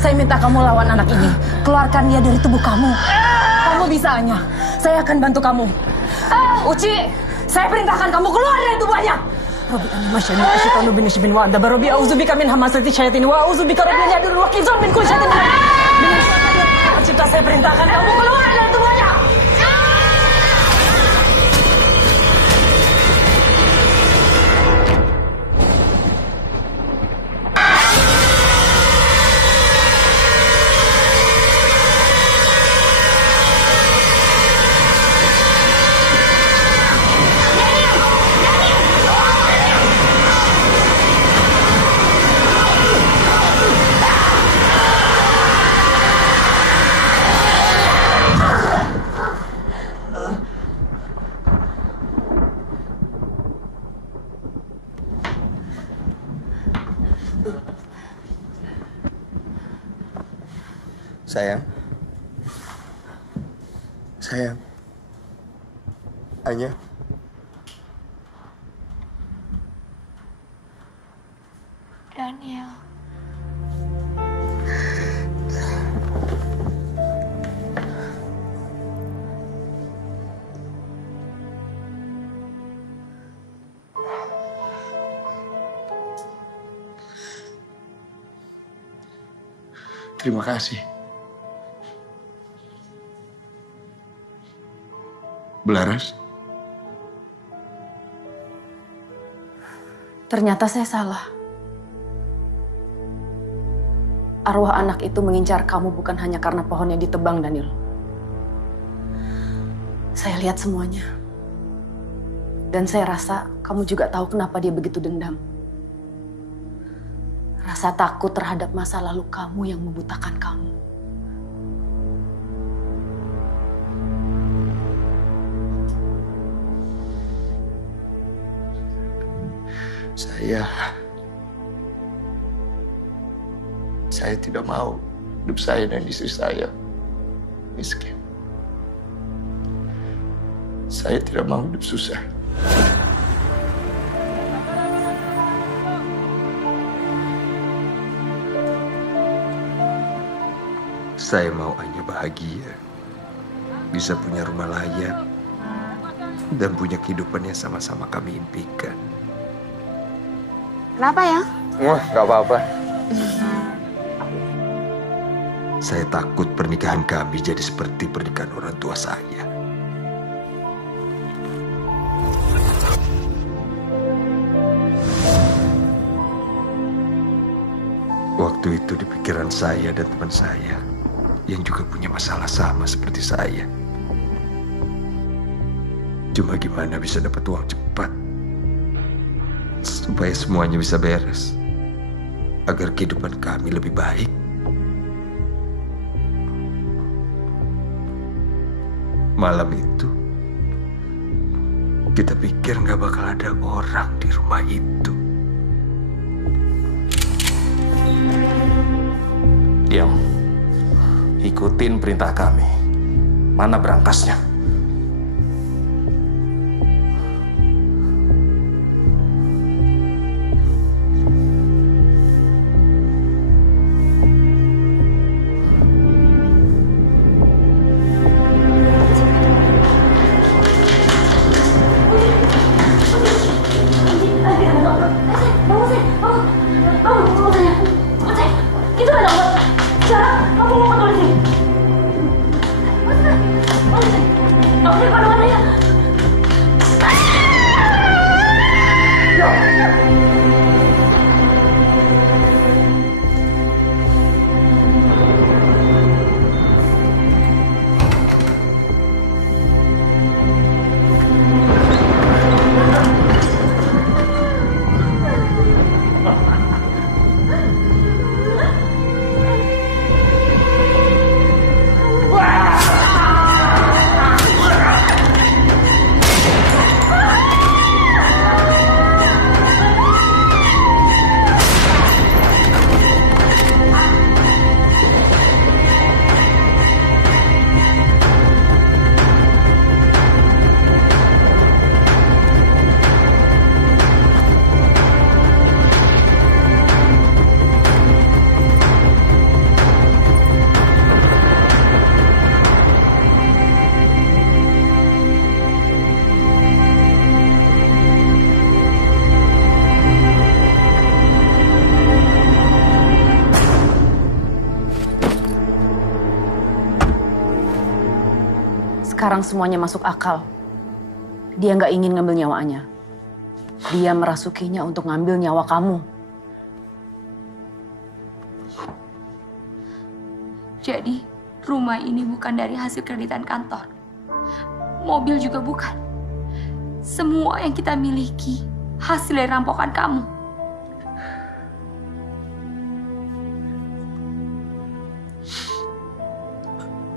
saya minta kamu lawan anak ini. Keluarkan dia dari tubuh kamu. Kamu bisa, Anya. Saya akan bantu kamu. Uci, saya perintahkan kamu keluar dari tubuhnya. Rabbi anni masyani asyitanu bin syibin wa adaba Rabbi auzubika min hamasati syaitin wa auzubika Rabbi an yadur wa qizon min kulli syaitin. Dengan pencipta saya perintahkan kamu keluar dari tubuhnya. Sayang. Sayang. Anya. Daniel. Terima kasih. Belaras. Ternyata saya salah. Arwah anak itu mengincar kamu bukan hanya karena pohonnya ditebang, Daniel. Saya lihat semuanya. Dan saya rasa kamu juga tahu kenapa dia begitu dendam. Rasa takut terhadap masa lalu kamu yang membutakan kamu. Saya tidak mau hidup saya dan istri saya miskin. Saya tidak mau hidup susah. Saya mau Anya bahagia, bisa punya rumah layak, dan punya kehidupan yang sama-sama kami impikan. Kenapa ya? Wah, gak apa-apa. Saya takut pernikahan kami jadi seperti pernikahan orang tua saya. Waktu itu di pikiran saya dan teman saya yang juga punya masalah sama seperti saya. Cuma gimana bisa dapat uang cepat supaya semuanya bisa beres, agar kehidupan kami lebih baik Malam itu, kita pikir nggak bakal ada orang di rumah itu. Diam. Ikutin perintah kami. Mana berangkasnya? Sekarang semuanya masuk akal. Dia nggak ingin ngambil nyawanya. Dia merasukinya untuk ngambil nyawa kamu. Jadi, rumah ini bukan dari hasil kreditan kantor. Mobil juga bukan. Semua yang kita miliki hasil dari rampokan kamu.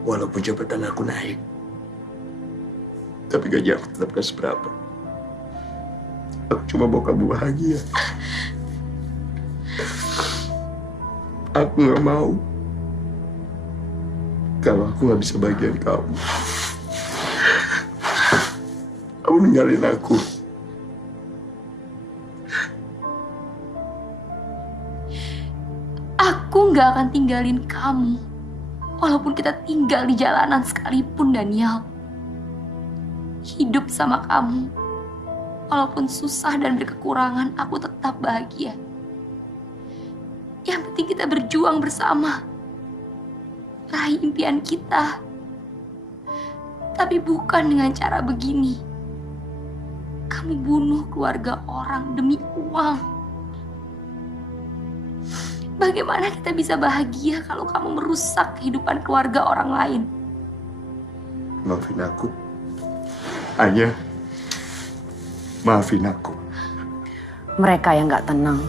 Walaupun jabatan aku naik, tapi gaji aku tetap gak seberapa. Aku cuma mau kamu bahagia. Aku gak mau kalau aku gak bisa bagian kamu. Kamu ninggalin aku. Aku gak akan tinggalin kamu. Walaupun kita tinggal di jalanan sekalipun, Daniel. Hidup sama kamu, walaupun susah dan berkekurangan, aku tetap bahagia. Yang penting kita berjuang bersama, raih impian kita. Tapi bukan dengan cara begini. Kamu bunuh keluarga orang demi uang. Bagaimana kita bisa bahagia kalau kamu merusak kehidupan keluarga orang lain? Maafin aku. Anya, maafin aku. Mereka yang nggak tenang,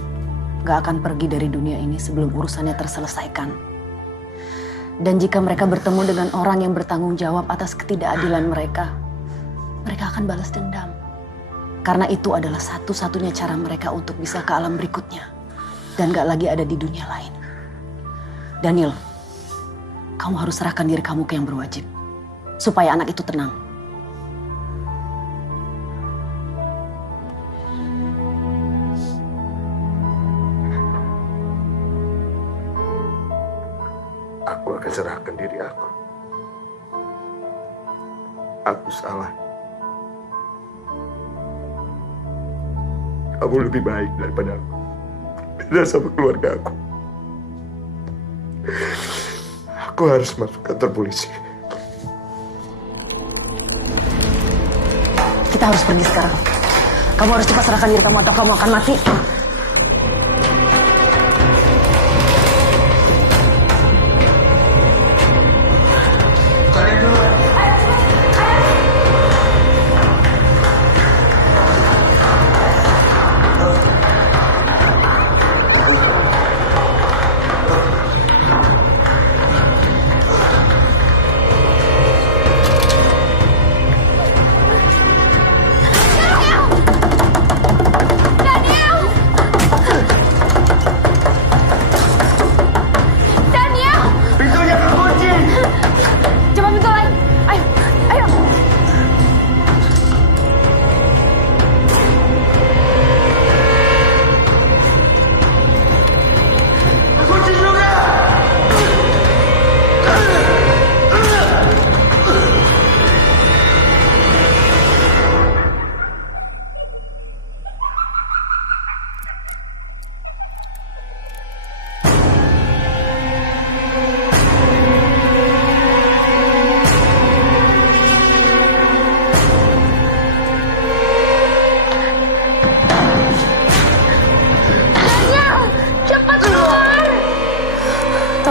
nggak akan pergi dari dunia ini sebelum urusannya terselesaikan. Dan jika mereka bertemu dengan orang yang bertanggung jawab atas ketidakadilan mereka, mereka akan balas dendam. Karena itu adalah satu-satunya cara mereka untuk bisa ke alam berikutnya. Dan nggak lagi ada di dunia lain. Daniel, kamu harus serahkan diri kamu ke yang berwajib. Supaya anak itu tenang. Aku akan serahkan diri aku. Aku salah. Kamu lebih baik daripada aku. Beda sama keluarga aku. Aku harus masuk kantor polisi. Kita harus pergi sekarang. Kamu harus cepat serahkan diri kamu atau kamu akan mati.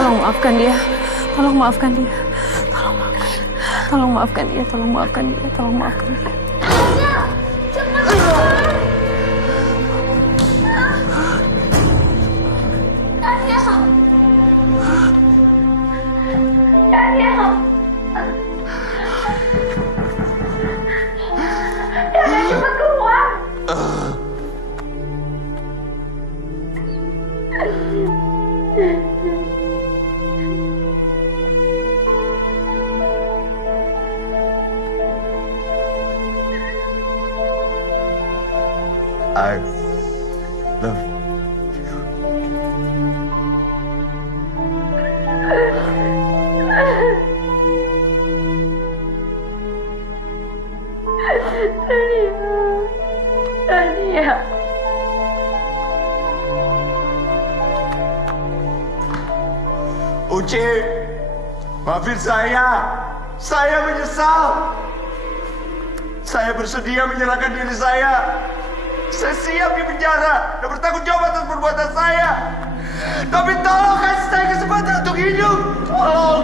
Tolong maafkan dia. Tolong maafkan dia. Tolong maafkan dia. Tolong maafkan dia. Tolong maafkan dia. Cepat keluar. I love Dania. Uci, maafin saya. Saya menyesal. Saya bersedia menyerahkan diri saya. Saya siap di penjara dan bertanggung jawab atas perbuatan saya. Tapi tolong kasih saya kesempatan untuk hidup. Tolong.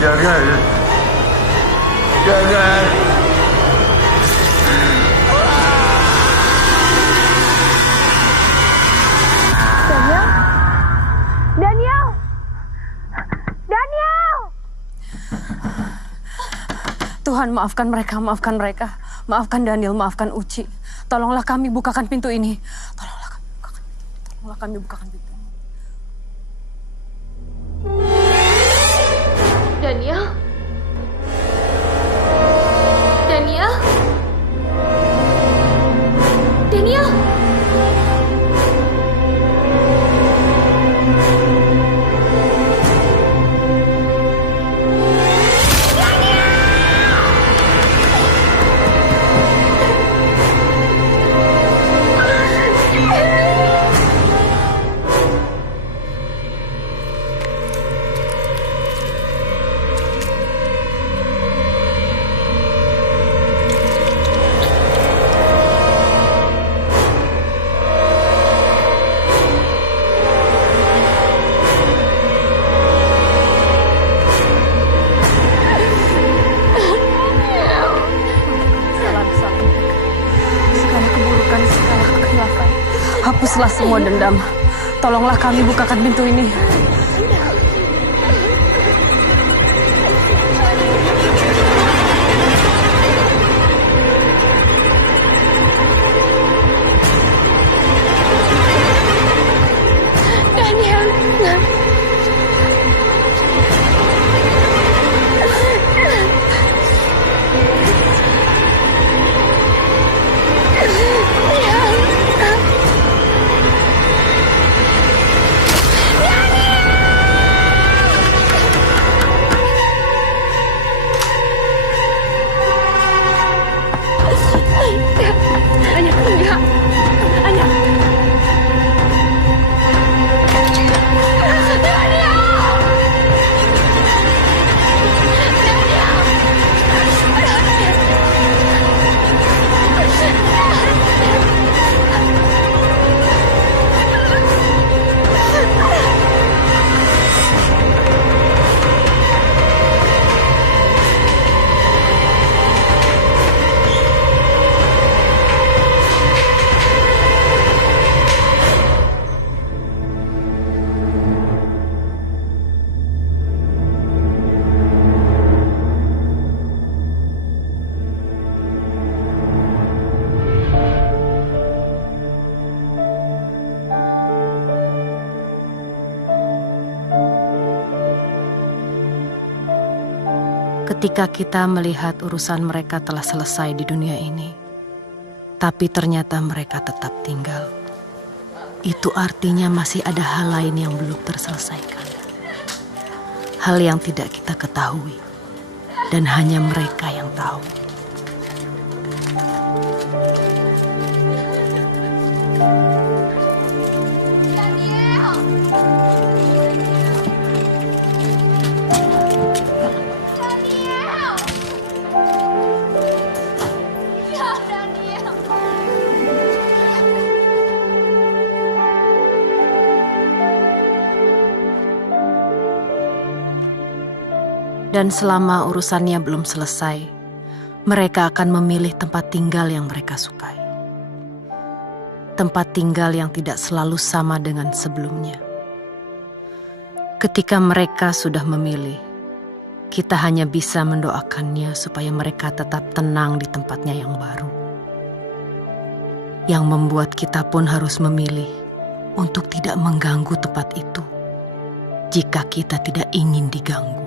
Jangan. Jangan. Daniel? Daniel? Daniel! Tuhan, maafkan mereka, maafkan mereka. Maafkan Daniel, maafkan Uci. Tolonglah kami bukakan pintu ini. Tolonglah kami bukakan pintu. Daniel? Daniel? Daniel? Hapuslah semua dendam. Tolonglah kami bukakan pintu ini. Daniel. Ketika kita melihat urusan mereka telah selesai di dunia ini, tapi ternyata mereka tetap tinggal, itu artinya masih ada hal lain yang belum terselesaikan. Hal yang tidak kita ketahui, dan hanya mereka yang tahu. Dan selama urusannya belum selesai, mereka akan memilih tempat tinggal yang mereka sukai. Tempat tinggal yang tidak selalu sama dengan sebelumnya. Ketika mereka sudah memilih, kita hanya bisa mendoakannya supaya mereka tetap tenang di tempatnya yang baru. Yang membuat kita pun harus memilih untuk tidak mengganggu tempat itu jika kita tidak ingin diganggu.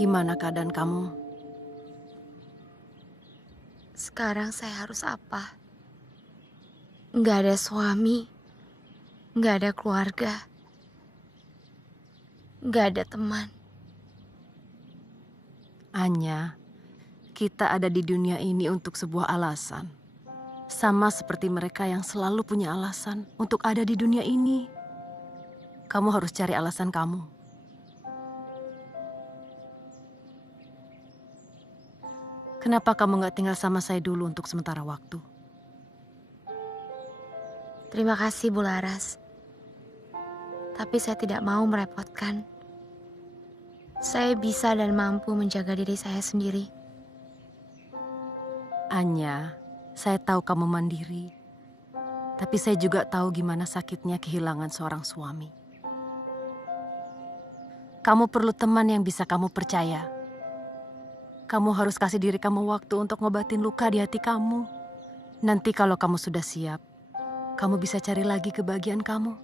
Gimana keadaan kamu? Sekarang saya harus apa? Nggak ada suami, nggak ada keluarga, nggak ada teman. Anya, kita ada di dunia ini untuk sebuah alasan. Sama seperti mereka yang selalu punya alasan untuk ada di dunia ini. Kamu harus cari alasan kamu. Kenapa kamu gak tinggal sama saya dulu untuk sementara waktu? Terima kasih, Bu Laras. Tapi saya tidak mau merepotkan. Saya bisa dan mampu menjaga diri saya sendiri. Anya, saya tahu kamu mandiri. Tapi saya juga tahu gimana sakitnya kehilangan seorang suami. Kamu perlu teman yang bisa kamu percaya. Kamu harus kasih diri kamu waktu untuk ngobatin luka di hati kamu. Nanti kalau kamu sudah siap, kamu bisa cari lagi kebahagiaan kamu.